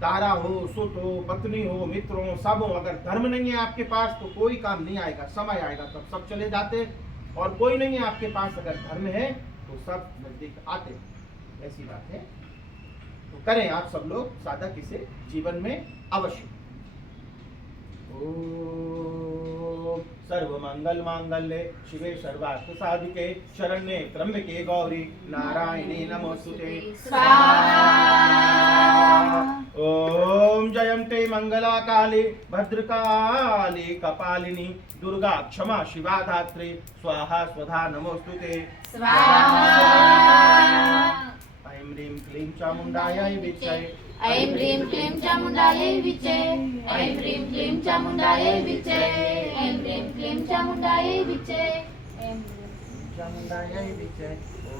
तारा हो, सुत हो, पत्नी हो, मित्र हो, सब हो, अगर धर्म नहीं है आपके पास तो कोई काम नहीं आएगा। समय आएगा तब सब चले जाते, और कोई नहीं है आपके पास, अगर धर्म है तो सब नजदीक आते। ऐसी बात है। तो करें आप सब लोग साधक इसे जीवन में अवश्य। ओम सर्व मंगल मांगल्ये शिवे सर्वार्थ साधिके शरण्ये त्र्यंबके गौरी नारायणी नमोस्तुते स्वाहा। ओम जयंते मंगला काली भद्रकाली कपालिनी दुर्गा क्षमा शिवा धात्री स्वाहा स्वधा नमोस्तुते स्वाहा। ऐं ह्रीं क्लीं चामुण्डायै विच्चे ऐं ह्रीं क्लीं चामुण्डायै विच्चे ऐं ह्रीं क्लीं चामुण्डायै विच्चे ऐं ह्रीं क्लीं चामुण्डायै विच्चे ऐं चामुण्डायै विच्चे।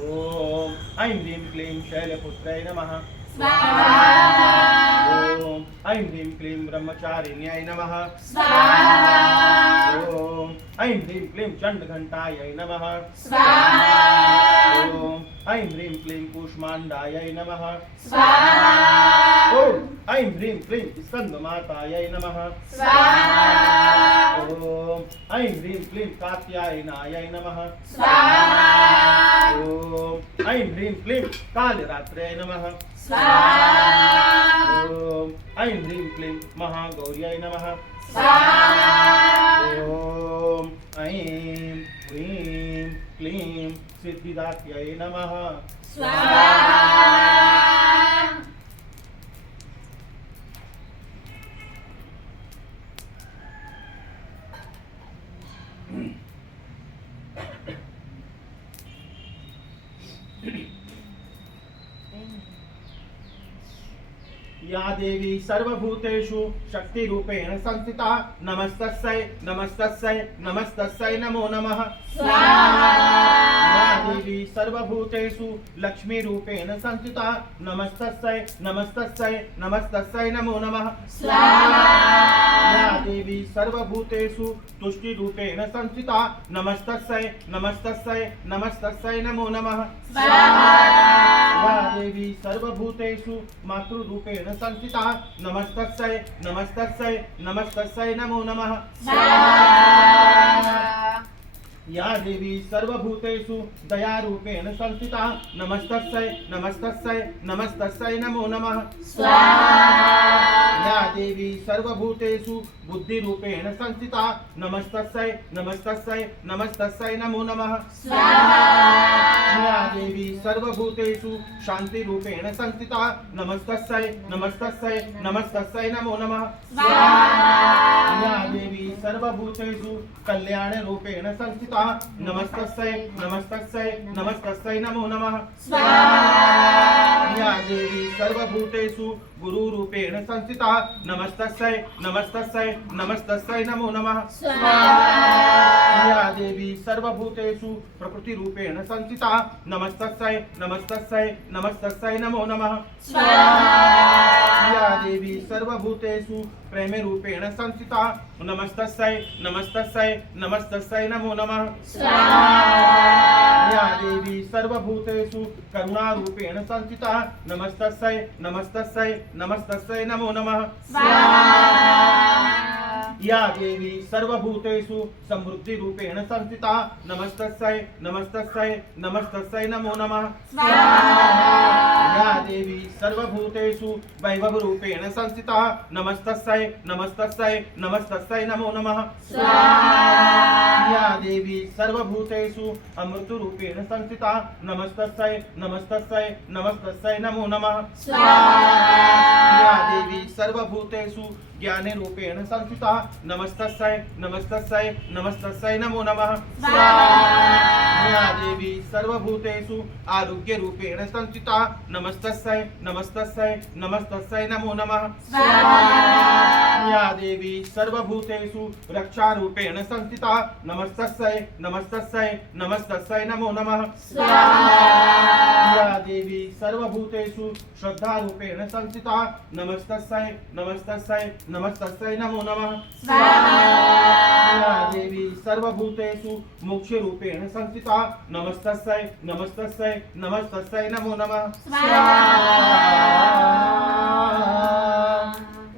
ओम ऐं ह्रीं क्लीं शैलपुत्रै नमः स्वाहा। ओम ऐं ह्रीं क्लीं ब्रह्मचारिण्यै नमः स्वाहा। ओम ऐं ह्रीं क्लीं चण्डघण्टायै नमः स्वाहा। ओम ऐं ह्रीं क्लीं कूष्माण्डायै नमः स्वाहा। ओम ऐं ह्रीं क्लीं स्कन्दमातायै नमः स्वाहा। ओम ऐं ह्रीं क्लीं कात्यायनायै नमः स्वाहा। ओम ऐं ह्रीं क्लीं कालरात्र्यै नमः स्वाहा। ओम ऐं ह्रीं क्लीं महागौर्यै नमः स्वाहा। ओम ऐं ह्रीं क्लीं सिद्धिदात्र्यै नमः स्वाहा। या देवी सर्वभूतेषु शक्तिरूपेण संस्थिता नमस्तस्यै नमस्तस्यै नमस्तस्यै नमो नमः स्वाहा। या देवी सर्वभूतेषु लक्ष्मीरूपेण संस्थिता नमस्तस्यै नमस्तस्यै नमस्तस्यै नमो नमः स्वाहा। या देवी सर्वभूतेषु तुष्टिरूपेण संस्थिता नमस्तस्यै नमस्तस्यै नमस्तस्यै नमो नमः स्वाहा। या देवी सर्वभूतेषु मातृरूपेण संस्थिता नमस्तस्यै नमस्तस्यै नमस्तस्यै नमो नमः स्वाहा। या देवी सर्वभूतेषु दयारूपेण संस्थिता नमस्तस्यै नमस्तस्यै नमस्तस्यै नमो नमः स्वाहा। या देवी सर्वभूतेषु बुद्धिरूपेण संस्थिता नमस्तस्यै नमस्तस्यै नमस्तस्यै नमो नमः स्वाहा। या देवी सर्वभूतेषु शान्तिरूपेण संस्थिता नमस्तस्यै नमस्तस्यै नमस्तस्यै नमो नमः स्वाहा। या देवी सर्वभूतेषु कल्याणरूपेण संस्थिता नमस्तस्यै नमस्तस्यै नमस्तस्यै नमो नमः स्वाहा। या देवी सर्वभूतेषु गुरुरूपेण संस्थिता नमस्तस्यै नमस्तस्यै नमस्तस्यै नमो नमः या देवी सर्वभूतेषु प्रकृतिरूपेण संस्थिता नमस्तस्यै नमस्तस्यै नमस्तस्यै नमो नमः या देवी सर्वभूतेषु प्रेमरूपेण संस्थिता नमस्तस्यै नमस्तस्यै नमस्तस्यै नमो नमः या देवी सर्वभूतेषु करुणारूपेण संस्थिता नमस्तस्यै नमस्तस्यै नमस्तस्यै नमो नमः या देवी सर्वभूतेषु समृद्धिरूपेण संस्थिता नमस्तस्यै नमस्तस्यै नमस्तस्यै नमो नमः या देवी सर्वभूतेषु वैभवरूपेण संस्थिता नमस्तस्यै नमस्तस्यै नमस्तस्यै नमो नमः या देवी सर्वभूतेषु अमृतरूपेण संस्थिता नमस्तस्यै नमस्तस्यै नमस्तस्यै नमो नमः या देवी सर्वभूतेषु ज्ञानरूपेण संस्थिता नमस्तस्यै नमस्तस्यै नमस्तस्यै नमो नमः या देवी सर्वभूतेषु आरोग्यरूपेण संस्थिता नमस्तस्यै नमस्तस्यै नमस्तस्यै नमो नमः या देवी सर्वभूतेषु रक्षारूपेण संस्थिता नमस्तस्यै नमस्तस्यै नमस्तस्यै नमो नमः या देवी सर्वभूतेषु श्रद्धारूपेण संस्थिता नमस्तस्यै नमस्तस्यै नमस्तस्यै नमो नमः या देवी सर्वभूतेषु मोक्षरूपेण संस्थिता नमस्तस्यै नमस्तस्यै नमस्तस्यै नमो नमः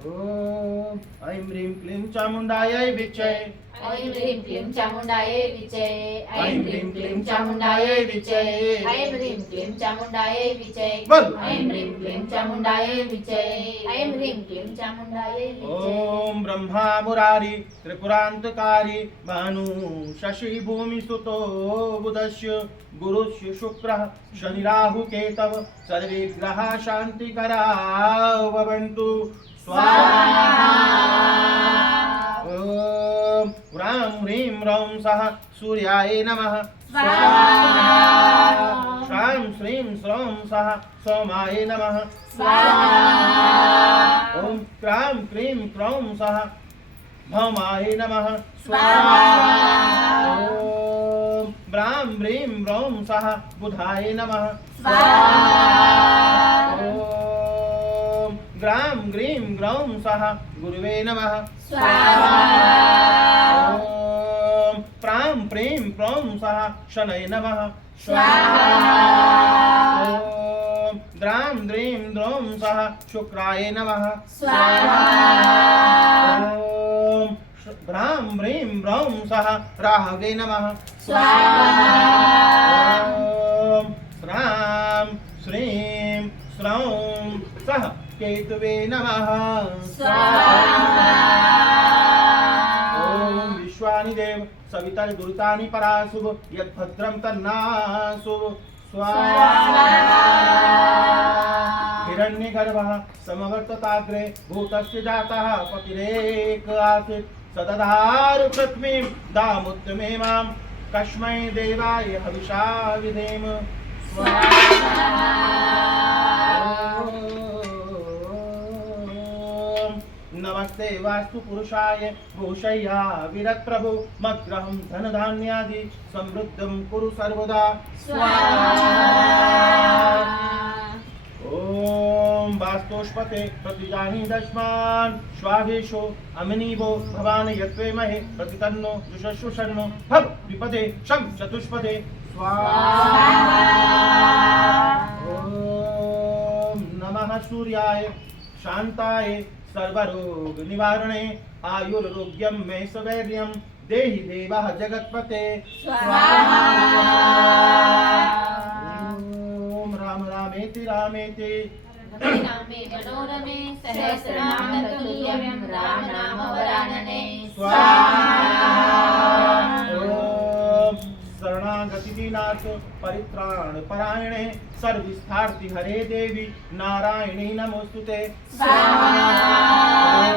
ओम ऐं ह्रीं क्लीं चामुण्डायै विच्चे ऐं ह्रीं क्लीं चामुण्डायै विच्चे ऐं ह्रीं क्लीं चामुण्डायै विच्चे ऐं ह्रीं क्लीं चामुण्डायै विच्चे बोल ऐं ह्रीं क्लीं चामुण्डायै विच्चे ऐं ह्रीं क्लीं चामुण्डायै विच्चे ओम ब्रह्मा मुरारी त्रिपुरान्तकारी भानु शशि भूमिसुतो बुधस्य गुरुस्य शुक्रः शनि राहु केतव सर्वे ग्रहाः शान्तिकरा भवन्तु स्वाहा ओम ह्रां ह्रीं रौं सः सूर्याय नमः स्वाहा श्रां श्रीं स्रौं सः सोमाय नमः स्वाहा ओम क्रां क्रीं क्रौं सः भौमाय नमः स्वाहा ओम ब्रां ब्रीं ब्रौं सः बुधाय नमः स्वाहा ओम ग्रां ग्रीं ग्रौं सः गुरुवे नमः स्वाहा ओम प्रां प्रीं प्रौं सः शनये नमः स्वाहा ओम द्रां द्रीं द्रौं सः शुक्राय नमः स्वाहा ओम भ्रां ब्रीं ब्रौं सः राहवे नमः स्वाहा ओम श्रां श्रीं स्रौं सः केतवे नमः स्वाहा ओम विश्वानि देव सवितर् दुरितानि पराशुभ यद्भद्रं तन्नाशुभ स्वाहा हिरण्यगर्भः समवर्तताग्रे भूतस्य जातः पतिरेक आसीत् सदधारु पृथ्वीं दामुत्तमे मां कस्मै देवाय हविषा विधेम स्वाहा नमस्ते वास्तु पुरुषाय भूषय्या विरत प्रभु मद्ग्रहं धन धान्यादि समृद्धं कुरु सर्वदा स्वाहा ओम वास्तुष्पते प्रतिजानी दश्मान स्वाहेशो अमनीवो भवान यत्वे महे प्रतितन्नो जुषस्व शन्नो भव विपदे शं चतुष्पदे स्वाहा ओम नमः सूर्याय शांताय सर्वरोग निवारणे आयुर्रोग्यं मे सवैर्यं देहि देवः जगत्पते स्वाहा ओम राम रामेति रामेति नामे मनोरमे सहस्रनाम तत्तुल्यं राम नाम वरानने स्वाहा ओम शरणागतिनाथ परित्राण परायणे सर्विस्थार्थी हरे देवी नारायणी नमोस्तुते स्वाहा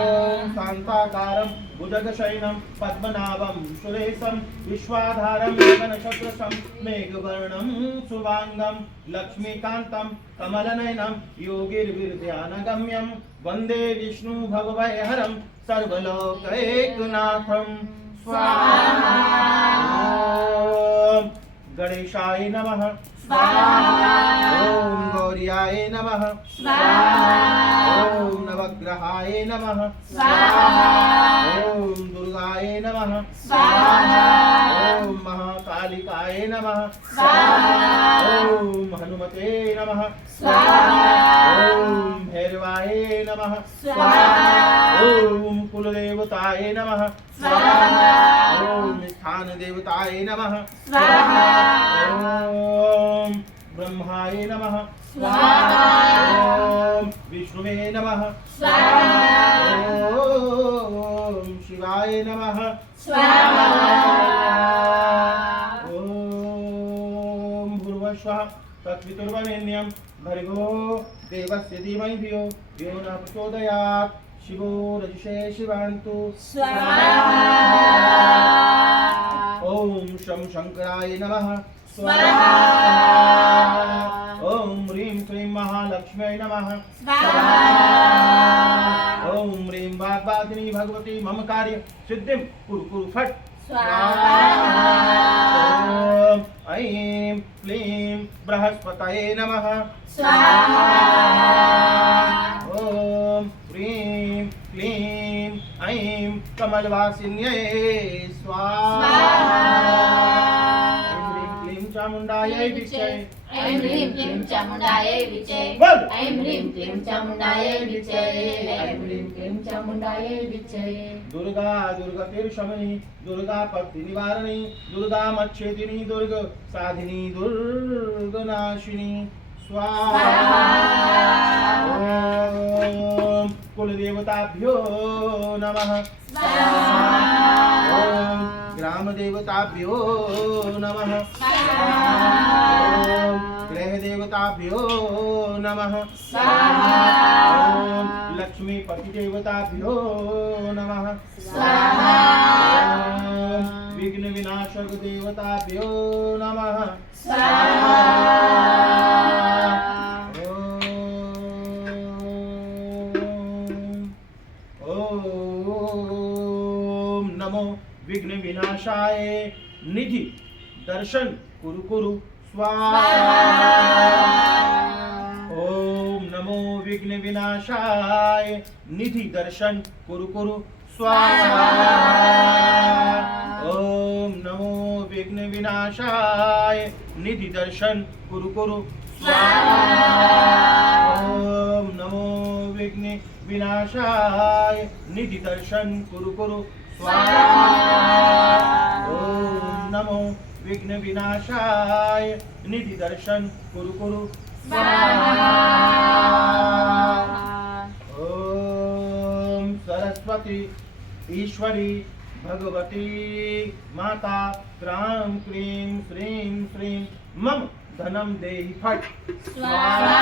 ओम शांताकारं बुध गगनशयनं पद्मनाभं सुरेशं विश्वाधारं गगनसदृशं मेघवर्णं शुभांगं लक्ष्मीकान्तं कमलनयनं योगिर्विद्यानगम्यं वन्दे विष्णु भगवैहरं सर्वलोकैकनाथं स्वाहा। ॐ गणेशाय नमः स्वाहा। ॐ गौर्याय नमः स्वाहा। ॐ नवग्रहाय नमः स्वाहा। ॐ दुर्गाय नमः स्वाहा। ॐ महाकालिकाय नमः स्वाहा। ॐ हनुमते नमः स्वाहा। ॐ भैरवाय नमः स्वाहा। ॐ कुलदेवताय नमः स्वाहा। ॐ स्थानदेवताय नमः स्वाहा। ॐ ब्रह्माय नमः स्वाहा। ॐ विष्णुवे नमः स्वाहा। ॐ शिवाय नमः स्वाहा। ॐ भूर्भुवस्वः तत्पितुर्वरेण्यं भर्गो देवस्य धीमहि धियो यो नः प्रचोदयात् शिवो रजसे शिवान्तु स्वाहा। ॐ शं शङ्कराय नमः स्वाहा। ॐ ह्रीं क्लीं महालक्ष्म्यै नमः स्वाहा। ॐ ह्रीं वाग्वादिनी भगवती मम कार्य सिद्धिं कुरु कुरु फट् स्वाहा। ॐ ऐं क्लीं बृहस्पतये नमः स्वाहा। ॐ ह्रीं क्लीं ऐं कमलवासिन्यै स्वाहा। ऐं ह्रीं क्लीं चामुण्डायै विच्चे ऐं ह्रीं क्लीं चामुण्डायै विच्चे बोल। ऐं ह्रीं क्लीं चामुण्डायै विच्चे ऐं ह्रीं क्लीं चामुण्डायै विच्चे दुर्गा दुर्गतिर्शमनी दुर्गा पत्ति निवारणी दुर्गा मच्छेदिनी दुर्ग साधिनी दुर्गनाशिनी स्वाहा। ॐ कुलदेवताभ्यो नमः स्वाहा। ॐ ग्रामदेवताभ्यो नमः स्वाहा। ॐ गृहदेवताभ्यो नमः स्वाहा। ॐ लक्ष्मीपतिदेवताभ्यो नमः स्वाहा। ॐ विघ्नविनाशक देवताभ्यो नमः स्वाहा। ॐ नमो विघ्न विनाशाय निधि दर्शन कुरु कुरु स्वाहा। ॐ नमो विघ्न विनाशाय निधि दर्शन कुरु कुरु स्वाहा। ॐ नमो विघ्न विनाशाय निधि दर्शन कुरु कुरु स्वाहा। ॐ नमो विघ्न विनाशाय निधि दर्शन कुरु कुरु स्वाहा। ॐ नमो विघ्न विनाशाय निधि दर्शन कुरु कुरु स्वाहा। ॐ सरस्वती ईश्वरी भगवती माता क्रां क्रीं श्रीं श्रीं मम धनं देहि फट् स्वाहा।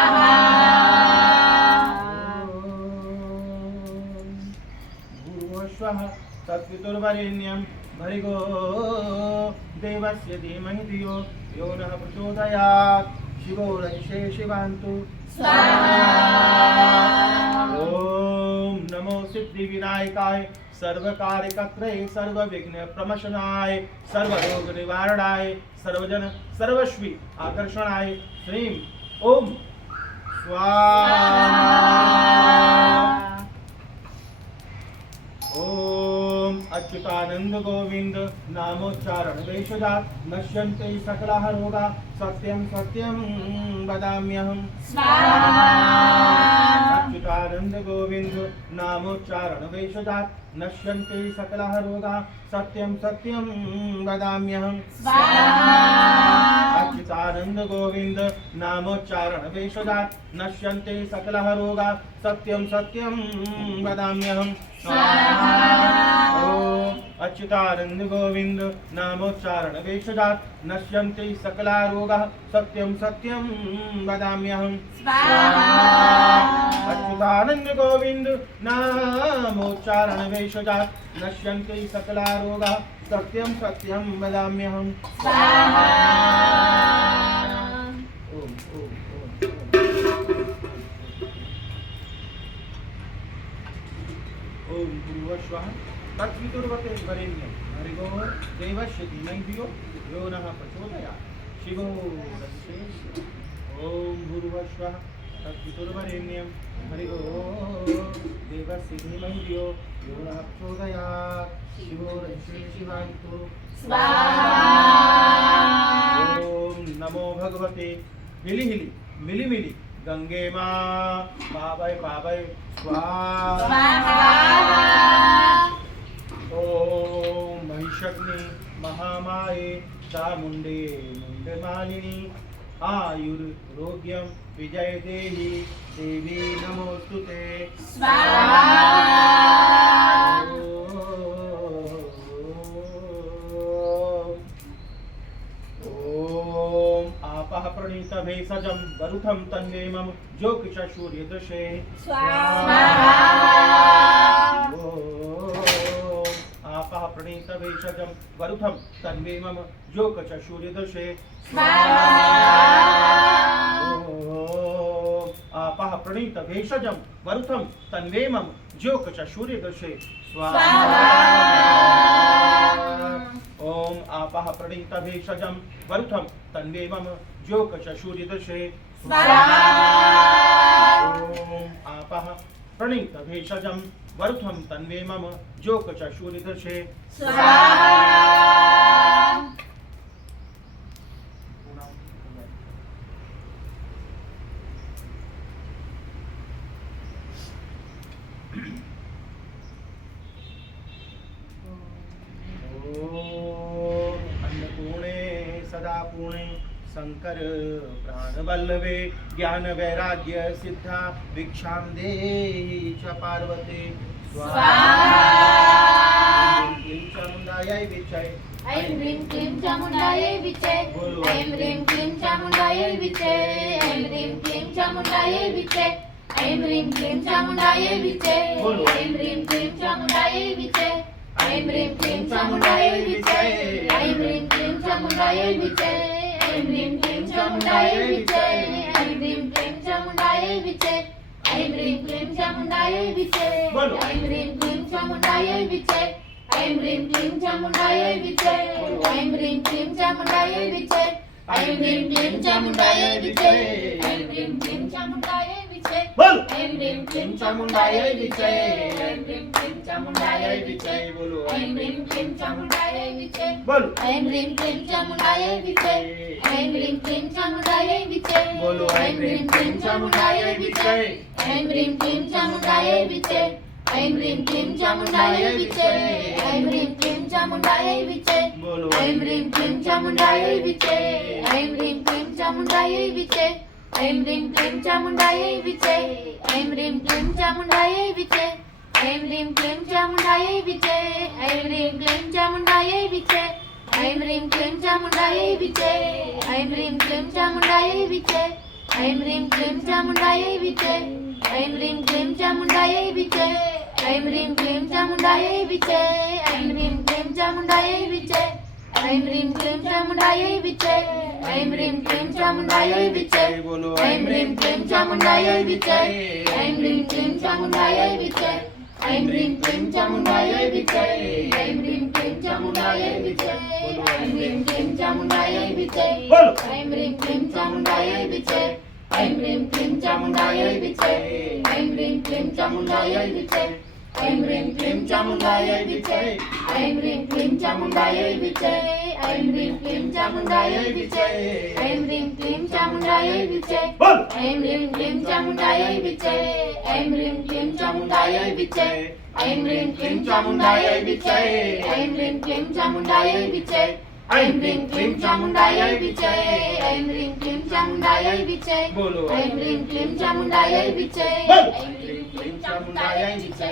भूर्भुवस्वः तत्पितुर्वरेण्यं भर्गो देवस्य धीमहि धियो यो नः प्रचोदयात् शिवो रजसे शिवान्तु स्वाहा। ॐ नमो सिद्धिविनायकाय सर्वकार्यकर्त्रे सर्वविघ्न प्रमशनाय सर्वरोग निवारणाय सर्वजन सर्वस्वी आकर्षणाय श्रीं ओम स्वाहा। ओम अच्युतानंद गोविंद नामोच्चारण वेशजात नश्यन्ते सकलाः रोगाः सत्यं सत्यं वदाम्यहम् स्वाहा। अच्युतानंद गोविंद नामोच्चारण वेशजात नश्यन्ते सकलाः रोगाः सत्यं सत्यं वदाम्यहम् स्वाहा। अच्युतानंद गोविंद नामोच्चारण वेशजात नश्यन्ते सकलाः रोगाः सत्यं सत्यं वदाम्यहम् स्वाहा। ओम अच्युतानंद गोविंद नामोच्चारण भेषजात् नश्यन्ति सकला रोगाः सत्यं सत्यं वदाम्यहम् अच्युतानंद गोविंद नामोच्चारण भेषजात् नश्यन्ति सकला रोगाः सत्यं सत्यं वदाम्यहम् ओम ओम ओम भूर्भुवः तत्सवितुर्वरेण्यं भर्गो देवस्य धीमहि धियो यो नः प्रचोदयात् शिवो रक्षे ओम भूर्भुवः तत्सवितुर्वरेण्यं भर्गो देवस्य धीमहि धियो यो नः प्रचोदयात् शिवो रक्षे शिवान्तु ओम नमो भगवते हिली हिली मिली मिली गंगे माँ पावय पावय स्वाहा ओम महिषग्नि महामाये चामुंडे मुंडमालिनी आयुर्रोग्यं विजय देहि देवी नमोस्तुते ओम आपः प्रणीत भेषजं वरुथं तन्मे मम ज्योतिष सूर्यदृशे ओम आपः प्रणीत भेषजं वरुथं तन्मे मम ज्योतिष सूर्यदृशे ओम आपः प्रणीत भेषजं वरुथं तन्मे मम ज्योतिष सूर्यदृशे ओम आपः प्रणीत भेषजं वरुथं तन्मे मम ज्योतिष सूर्यदृशे ओम आपः प्रणीत भेषजं वरुथं तन्मे मम ज्योतिष सूर्यदृशे अन्नपूर्णे सदा पूर्णे शंकर प्राण वल्लभे ज्ञान वैराग्य सिद्धा भिक्षां देहि च पार्वती स्वाहा चामुंडायै विचय ऐं ह्रीं क्लीं चामुण्डायै विचे ऐं ह्रीं क्लीं चामुण्डायै विचे ऐं ह्रीं क्लीं चामुण्डायै विचे ऐं ह्रीं क्लीं चामुण्डायै विचे ऐं ह्रीं क्लीं चामुण्डायै विचे ऐं ह्रीं क्लीं चामुण्डायै विचे ऐं ह्रीं क्लीं चामुण्डायै विचे ऐं ह्रीं क्लीं चामुण्डायै विचे ऐं ह्रीं क्लीं चामुण्डायै विचे ऐं ह्रीं क्लीं चामुण्डायै विचे ऐं ह्रीं क्लीं चामुण्डायै विचे ऐं ह्रीं क्लीं चामुण्डायै विचे ऐं ह्रीं क्लीं चामुण्डायै विचे ऐं ह्रीं क्लीं चामुण्डायै विचे ऐं ह्रीं क्लीं चामुण्डायै विचे बोल ऐं ह्रीं क्लीं चामुण्डायै विचे ऐं ह्रीं क्लीं चामुण्डायै विचे बोलो ऐं ह्रीं क्लीं चामुण्डायै विचे बोल ऐं ह्रीं क्लीं चामुण्डायै विचे ऐं ह्रीं क्लीं चामुण्डायै विचे बोलो ऐं ह्रीं क्लीं चामुण्डायै विचे ऐं ह्रीं क्लीं चामुण्डायै विचे ऐं ह्रीं क्लीं चामुण्डायै विचे ऐं ह्रीं क्लीं चामुण्डायै विचे बोलो ऐं ह्रीं क्लीं चामुण्डायै विचे ऐं ह्रीं क्लीं चामुण्डायै विचे ऐं ह्रीं क्लीं चामुण्डायै विचे ऐं ह्रीं क्लीं चामुण्डायै विचे ऐं ह्रीं क्लीं चामुण्डायै विचे ऐं ह्रीं क्लीं चामुण्डायै विचे ऐं ह्रीं क्लीं चामुण्डायै विचे ऐं ह्रीं क्लीं चामुण्डायै विचे ऐं ह्रीं क्लीं चामुण्डायै विचे ऐं ह्रीं क्लीं चामुण्डायै विचे ऐं ह्रीं क्लीं चामुण्डायै विचे ऐं ह्रीं क्लीं चामुण्डायै विचे ऐं ह्रीं क्लीं चामुण्डायै विचे ऐं ह्रीं क्लीं चामुण्डायै विचे बोलो ऐं ह्रीं क्लीं चामुण्डायै विचे ऐं ह्रीं क्लीं चामुण्डायै विचे ऐं ह्रीं क्लीं चामुण्डायै विचे ऐं ह्रीं क्लीं चामुण्डायै विचे ऐं ह्रीं क्लीं चामुण्डायै विचे बोलो ऐं ह्रीं क्लीं चामुण्डायै विचे ऐं ह्रीं क्लीं चामुण्डायै विचे ऐं ह्रीं क्लीं चामुण्डायै विचे ऐं ह्रीं क्लीं चामुण्डायै विचे ऐं ह्रीं क्लीं चामुण्डायै विचे ऐं ह्रीं क्लीं चामुण्डायै विचे ऐं ह्रीं क्लीं चामुण्डायै विचे बोल ऐं ह्रीं क्लीं चामुण्डायै विचे ऐं ह्रीं क्लीं चामुण्डायै विचे ऐं ह्रीं क्लीं चामुण्डायै विचे ऐं ह्रीं क्लीं चामुण्डायै विचे ऐं ह्रीं क्लीं चामुण्डायै विचे ऐं ह्रीं क्लीं चामुण्डायै विचे बोलो ऐं ह्रीं क्लीं चामुण्डायै विचे बोल ऐं ह्रीं क्लीं चामुण्डायै विचे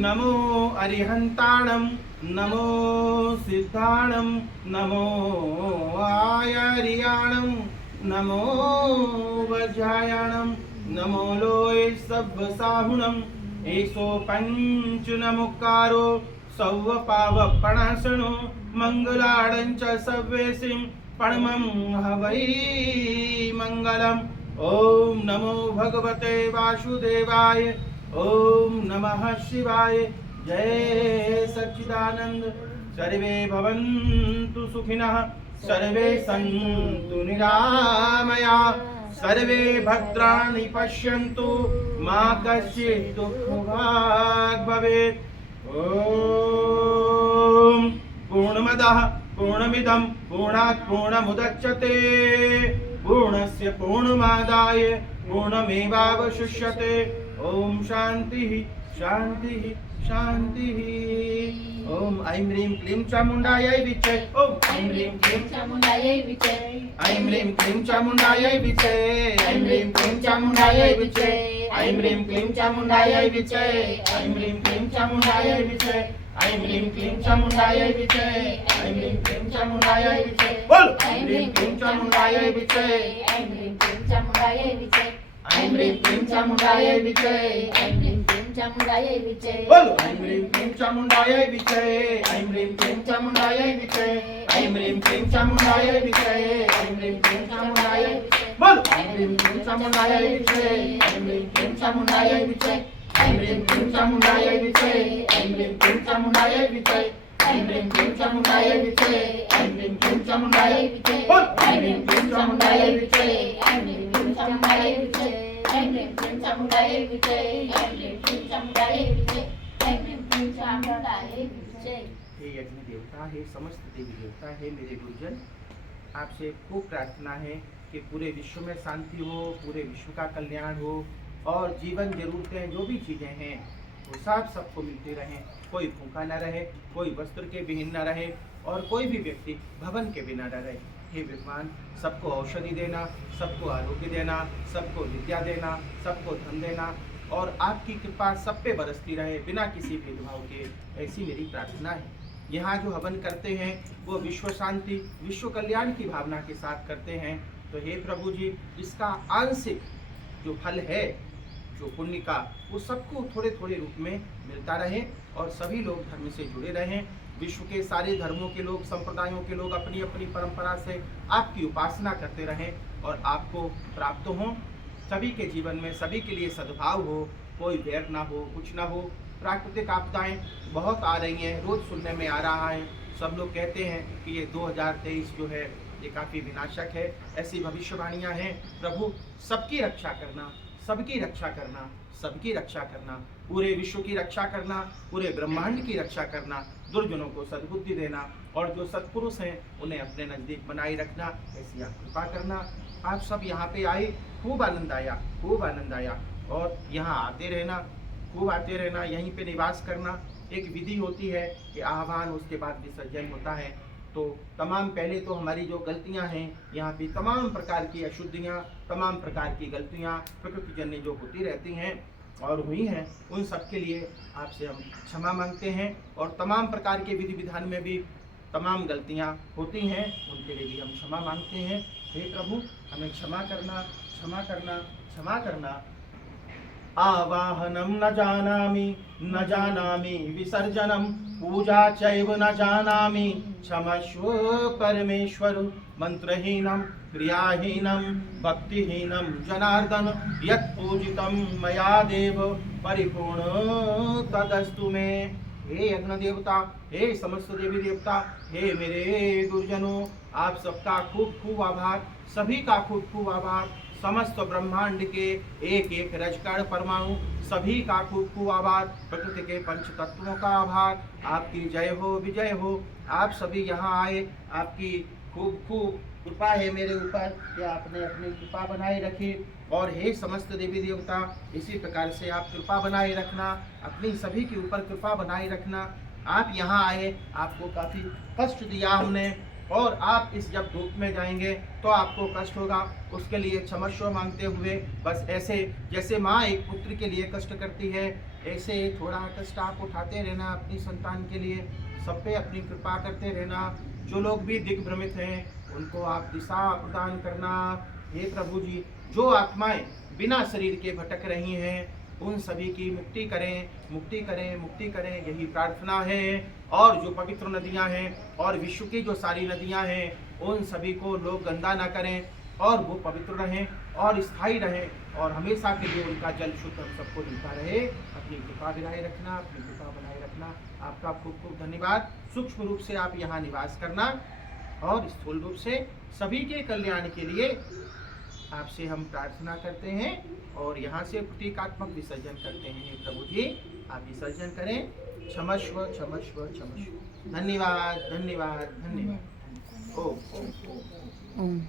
नमो अरिहंताणं नमो सिद्धाणं नमो आयरियाणं नमो वज्रायाणं नमो लोय सब्बसाहुणं एसो पंचनमुकारो सौव पावपणासनो मंगलाडं च सव्वेसिं परमं हवै मंगलम्। ओम नमो भगवते वासुदेवाय। ओम नमः शिवाय। जय सच्चिदानंद। सर्वे भवन्तु सुखिनः, सर्वे सन्तु निरामया, सर्वे भद्राणि पश्यन्तु, मा कश्चित् दुःखभाग् भवेत्। ओम पूर्णमदः पूर्णमिदं पूर्णात् पूर्णमुदच्यते पूर्णस्य पूर्णमादाय पूर्णमेवावशिष्यते। ओम शांति शांति शांति। ओम ऐं ह्रीं क्लीं चामुण्डायै विचे। ओम ऐं ह्रीं क्लीं चामुण्डायै विचे। ऐं ह्रीं क्लीं चामुण्डायै विचे। ऐं ह्रीं क्लीं चामुण्डायै विचे। ऐं ह्रीं क्लीं चामुण्डायै विचे। ऐं ह्रीं क्लीं चामुण्डायै विचे। ऐं ह्रीं क्लीं चामुण्डायै विचे। ऐं ह्रीं क्लीं चामुण्डायै विचे। बोल ऐं ह्रीं क्लीं चामुण्डायै विचे। ऐं ह्रीं क्लीं चामुण्डायै विचे। ऐं ह्रीं क्लीं चामुण्डायै विचे। ऐं ह्रीं क्लीं चामुण्डायै विचे। बोल ऐं ह्रीं क्लीं चामुण्डायै विचे। ऐं ह्रीं क्लीं चामुण्डायै विचे। ऐं ह्रीं क्लीं चामुण्डायै विचे। ऐं ह्रीं क्लीं चामुण्डायै विचे। बोल ऐं ह्रीं क्लीं चामुण्डायै विचे। ऐं ह्रीं क्लीं चामुण्डायै विचे। ऐं ह्रीं क्लीं चामुण्डायै विचे। ऐं ह्रीं क्लीं चामुण्डायै विचे। ऐं ह्रीं क्लीं चामुण्डायै विचे। ऐं ह्रीं क्लीं चामुण्डायै विचे। बोल ऐं ह्रीं क्लीं चामुण्डायै विचे। ऐं ह्रीं क्लीं चामुण्डायै विचे। ऐं ह्रीं क्लीं चामुण्डायै विचे। ऐं ह्रीं क्लीं चामुण्डायै विचे। ऐं ह्रीं क्लीं चामुण्डायै विचे। हे यज्ञ देवता, हे समस्त देवी देवता, हे मेरे गुरुजन, आपसे खूब प्रार्थना है कि पूरे विश्व में शांति हो, पूरे विश्व का कल्याण हो और जीवन जरूरतें जो भी चीज़ें हैं वो सबको मिलती रहें। कोई भूखा न रहे, कोई वस्त्र के विहीन न रहे और कोई भी व्यक्ति भवन के बिना न रहे। हे भगवान, सबको औषधि देना, सबको आरोग्य देना, सबको विद्या देना, सबको धन देना और आपकी कृपा सब पे बरसती रहे बिना किसी भेदभाव के, ऐसी मेरी प्रार्थना है। यहाँ जो हवन करते हैं वो विश्व शांति, विश्व कल्याण की भावना के साथ करते हैं। तो हे प्रभु जी, इसका आंशिक जो फल है, जो पुण्य का, वो सबको थोड़े थोड़े रूप में मिलता रहे और सभी लोग धर्म से जुड़े रहें। विश्व के सारे धर्मों के लोग, संप्रदायों के लोग अपनी अपनी परंपरा से आपकी उपासना करते रहें और आपको प्राप्त हों। सभी के जीवन में सभी के लिए सद्भाव हो, कोई वैर ना हो, कुछ ना हो। प्राकृतिक आपदाएं बहुत आ रही हैं, रोज सुनने में आ रहा है। सब लोग कहते हैं कि ये 2023 जो है ये काफ़ी विनाशक है, ऐसी भविष्यवाणियां हैं। प्रभु, सबकी रक्षा करना, सबकी रक्षा करना, सबकी रक्षा करना, पूरे विश्व की रक्षा करना, पूरे ब्रह्मांड की रक्षा करना, दुर्जनों को सद्बुद्धि देना और जो सत्पुरुष हैं उन्हें अपने नज़दीक बनाए रखना, ऐसी आप कृपा करना। आप सब यहाँ पे आए, खूब आनंद आया, खूब आनंद आया और यहाँ आते रहना, खूब आते रहना, यहीं पे निवास करना। एक विधि होती है कि आह्वान, उसके बाद विसर्जन होता है। तो तमाम पहले तो हमारी जो गलतियां हैं, यहाँ पे तमाम प्रकार की अशुद्धियाँ, तमाम प्रकार की गलतियाँ प्रकृति जन्य जो होती रहती हैं और हुई हैं, उन सब के लिए आपसे हम क्षमा मांगते हैं। और तमाम प्रकार के विधि विधान में भी तमाम गलतियाँ होती हैं, उनके लिए भी हम क्षमा मांगते हैं। हे प्रभु, हमें क्षमा करना, क्षमा करना, क्षमा करना। आवाहनम न जानामि, न जानामि विसर्जनम, पूजा चैव न जानामि, क्षमस्व परमेश्वर। मंत्रहीनम क्रियाहीनम भक्तिहीनम जनार्दन, यत् पूजितं मया देव परिपूर्ण तदस्तु मे। हे यज्ञ देवता, हे समस्त देवी देवता, हे मेरे गुरुजनों, आप सबका खूब खूब आभार, सभी का खूब खूब आभार। समस्त ब्रह्मांड के एक एक रजकण परमाणु सभी का खूब खूब आभार। प्रकृति के पंच तत्वों का आभार। आपकी जय हो, विजय हो। आप सभी यहाँ आए, आपकी खूब खूब कृपा है मेरे ऊपर कि आपने अपनी कृपा बनाए रखी। और हे समस्त देवी देवता, इसी प्रकार से आप कृपा बनाए रखना, अपनी सभी के ऊपर कृपा बनाए रखना। आप यहाँ आए, आपको काफ़ी कष्ट दिया हमने और आप इस जब धूप में जाएंगे तो आपको कष्ट होगा, उसके लिए क्षमस्व मांगते हुए, बस ऐसे जैसे माँ एक पुत्र के लिए कष्ट करती है, ऐसे थोड़ा कष्ट आप उठाते रहना अपनी संतान के लिए, सब पे अपनी कृपा करते रहना। जो लोग भी दिग्भ्रमित हैं उनको आप दिशा प्रदान करना। हे प्रभु जी, जो आत्माएं बिना शरीर के भटक रही हैं उन सभी की मुक्ति करें, मुक्ति करें, मुक्ति करें, यही प्रार्थना है। और जो पवित्र नदियां हैं और विश्व की जो सारी नदियां हैं उन सभी को लोग गंदा ना करें और वो पवित्र रहें और स्थायी रहें और हमेशा के लिए उनका जल शुद्ध हम सबको मिलता रहे। अपनी कृपा बनाए रखना, अपनी कृपा बनाए रखना। आपका खूब खूब धन्यवाद। सूक्ष्म रूप से आप यहाँ निवास करना और स्थूल रूप से सभी के कल्याण के लिए आपसे हम प्रार्थना करते हैं और यहाँ से प्रतीकात्मक विसर्जन करते हैं। प्रभु जी, आप विसर्जन करें। क्षमस्व, क्षमस्व, क्षमस्व। धन्यवाद, धन्यवाद, धन्यवाद। ओम ओम ओम।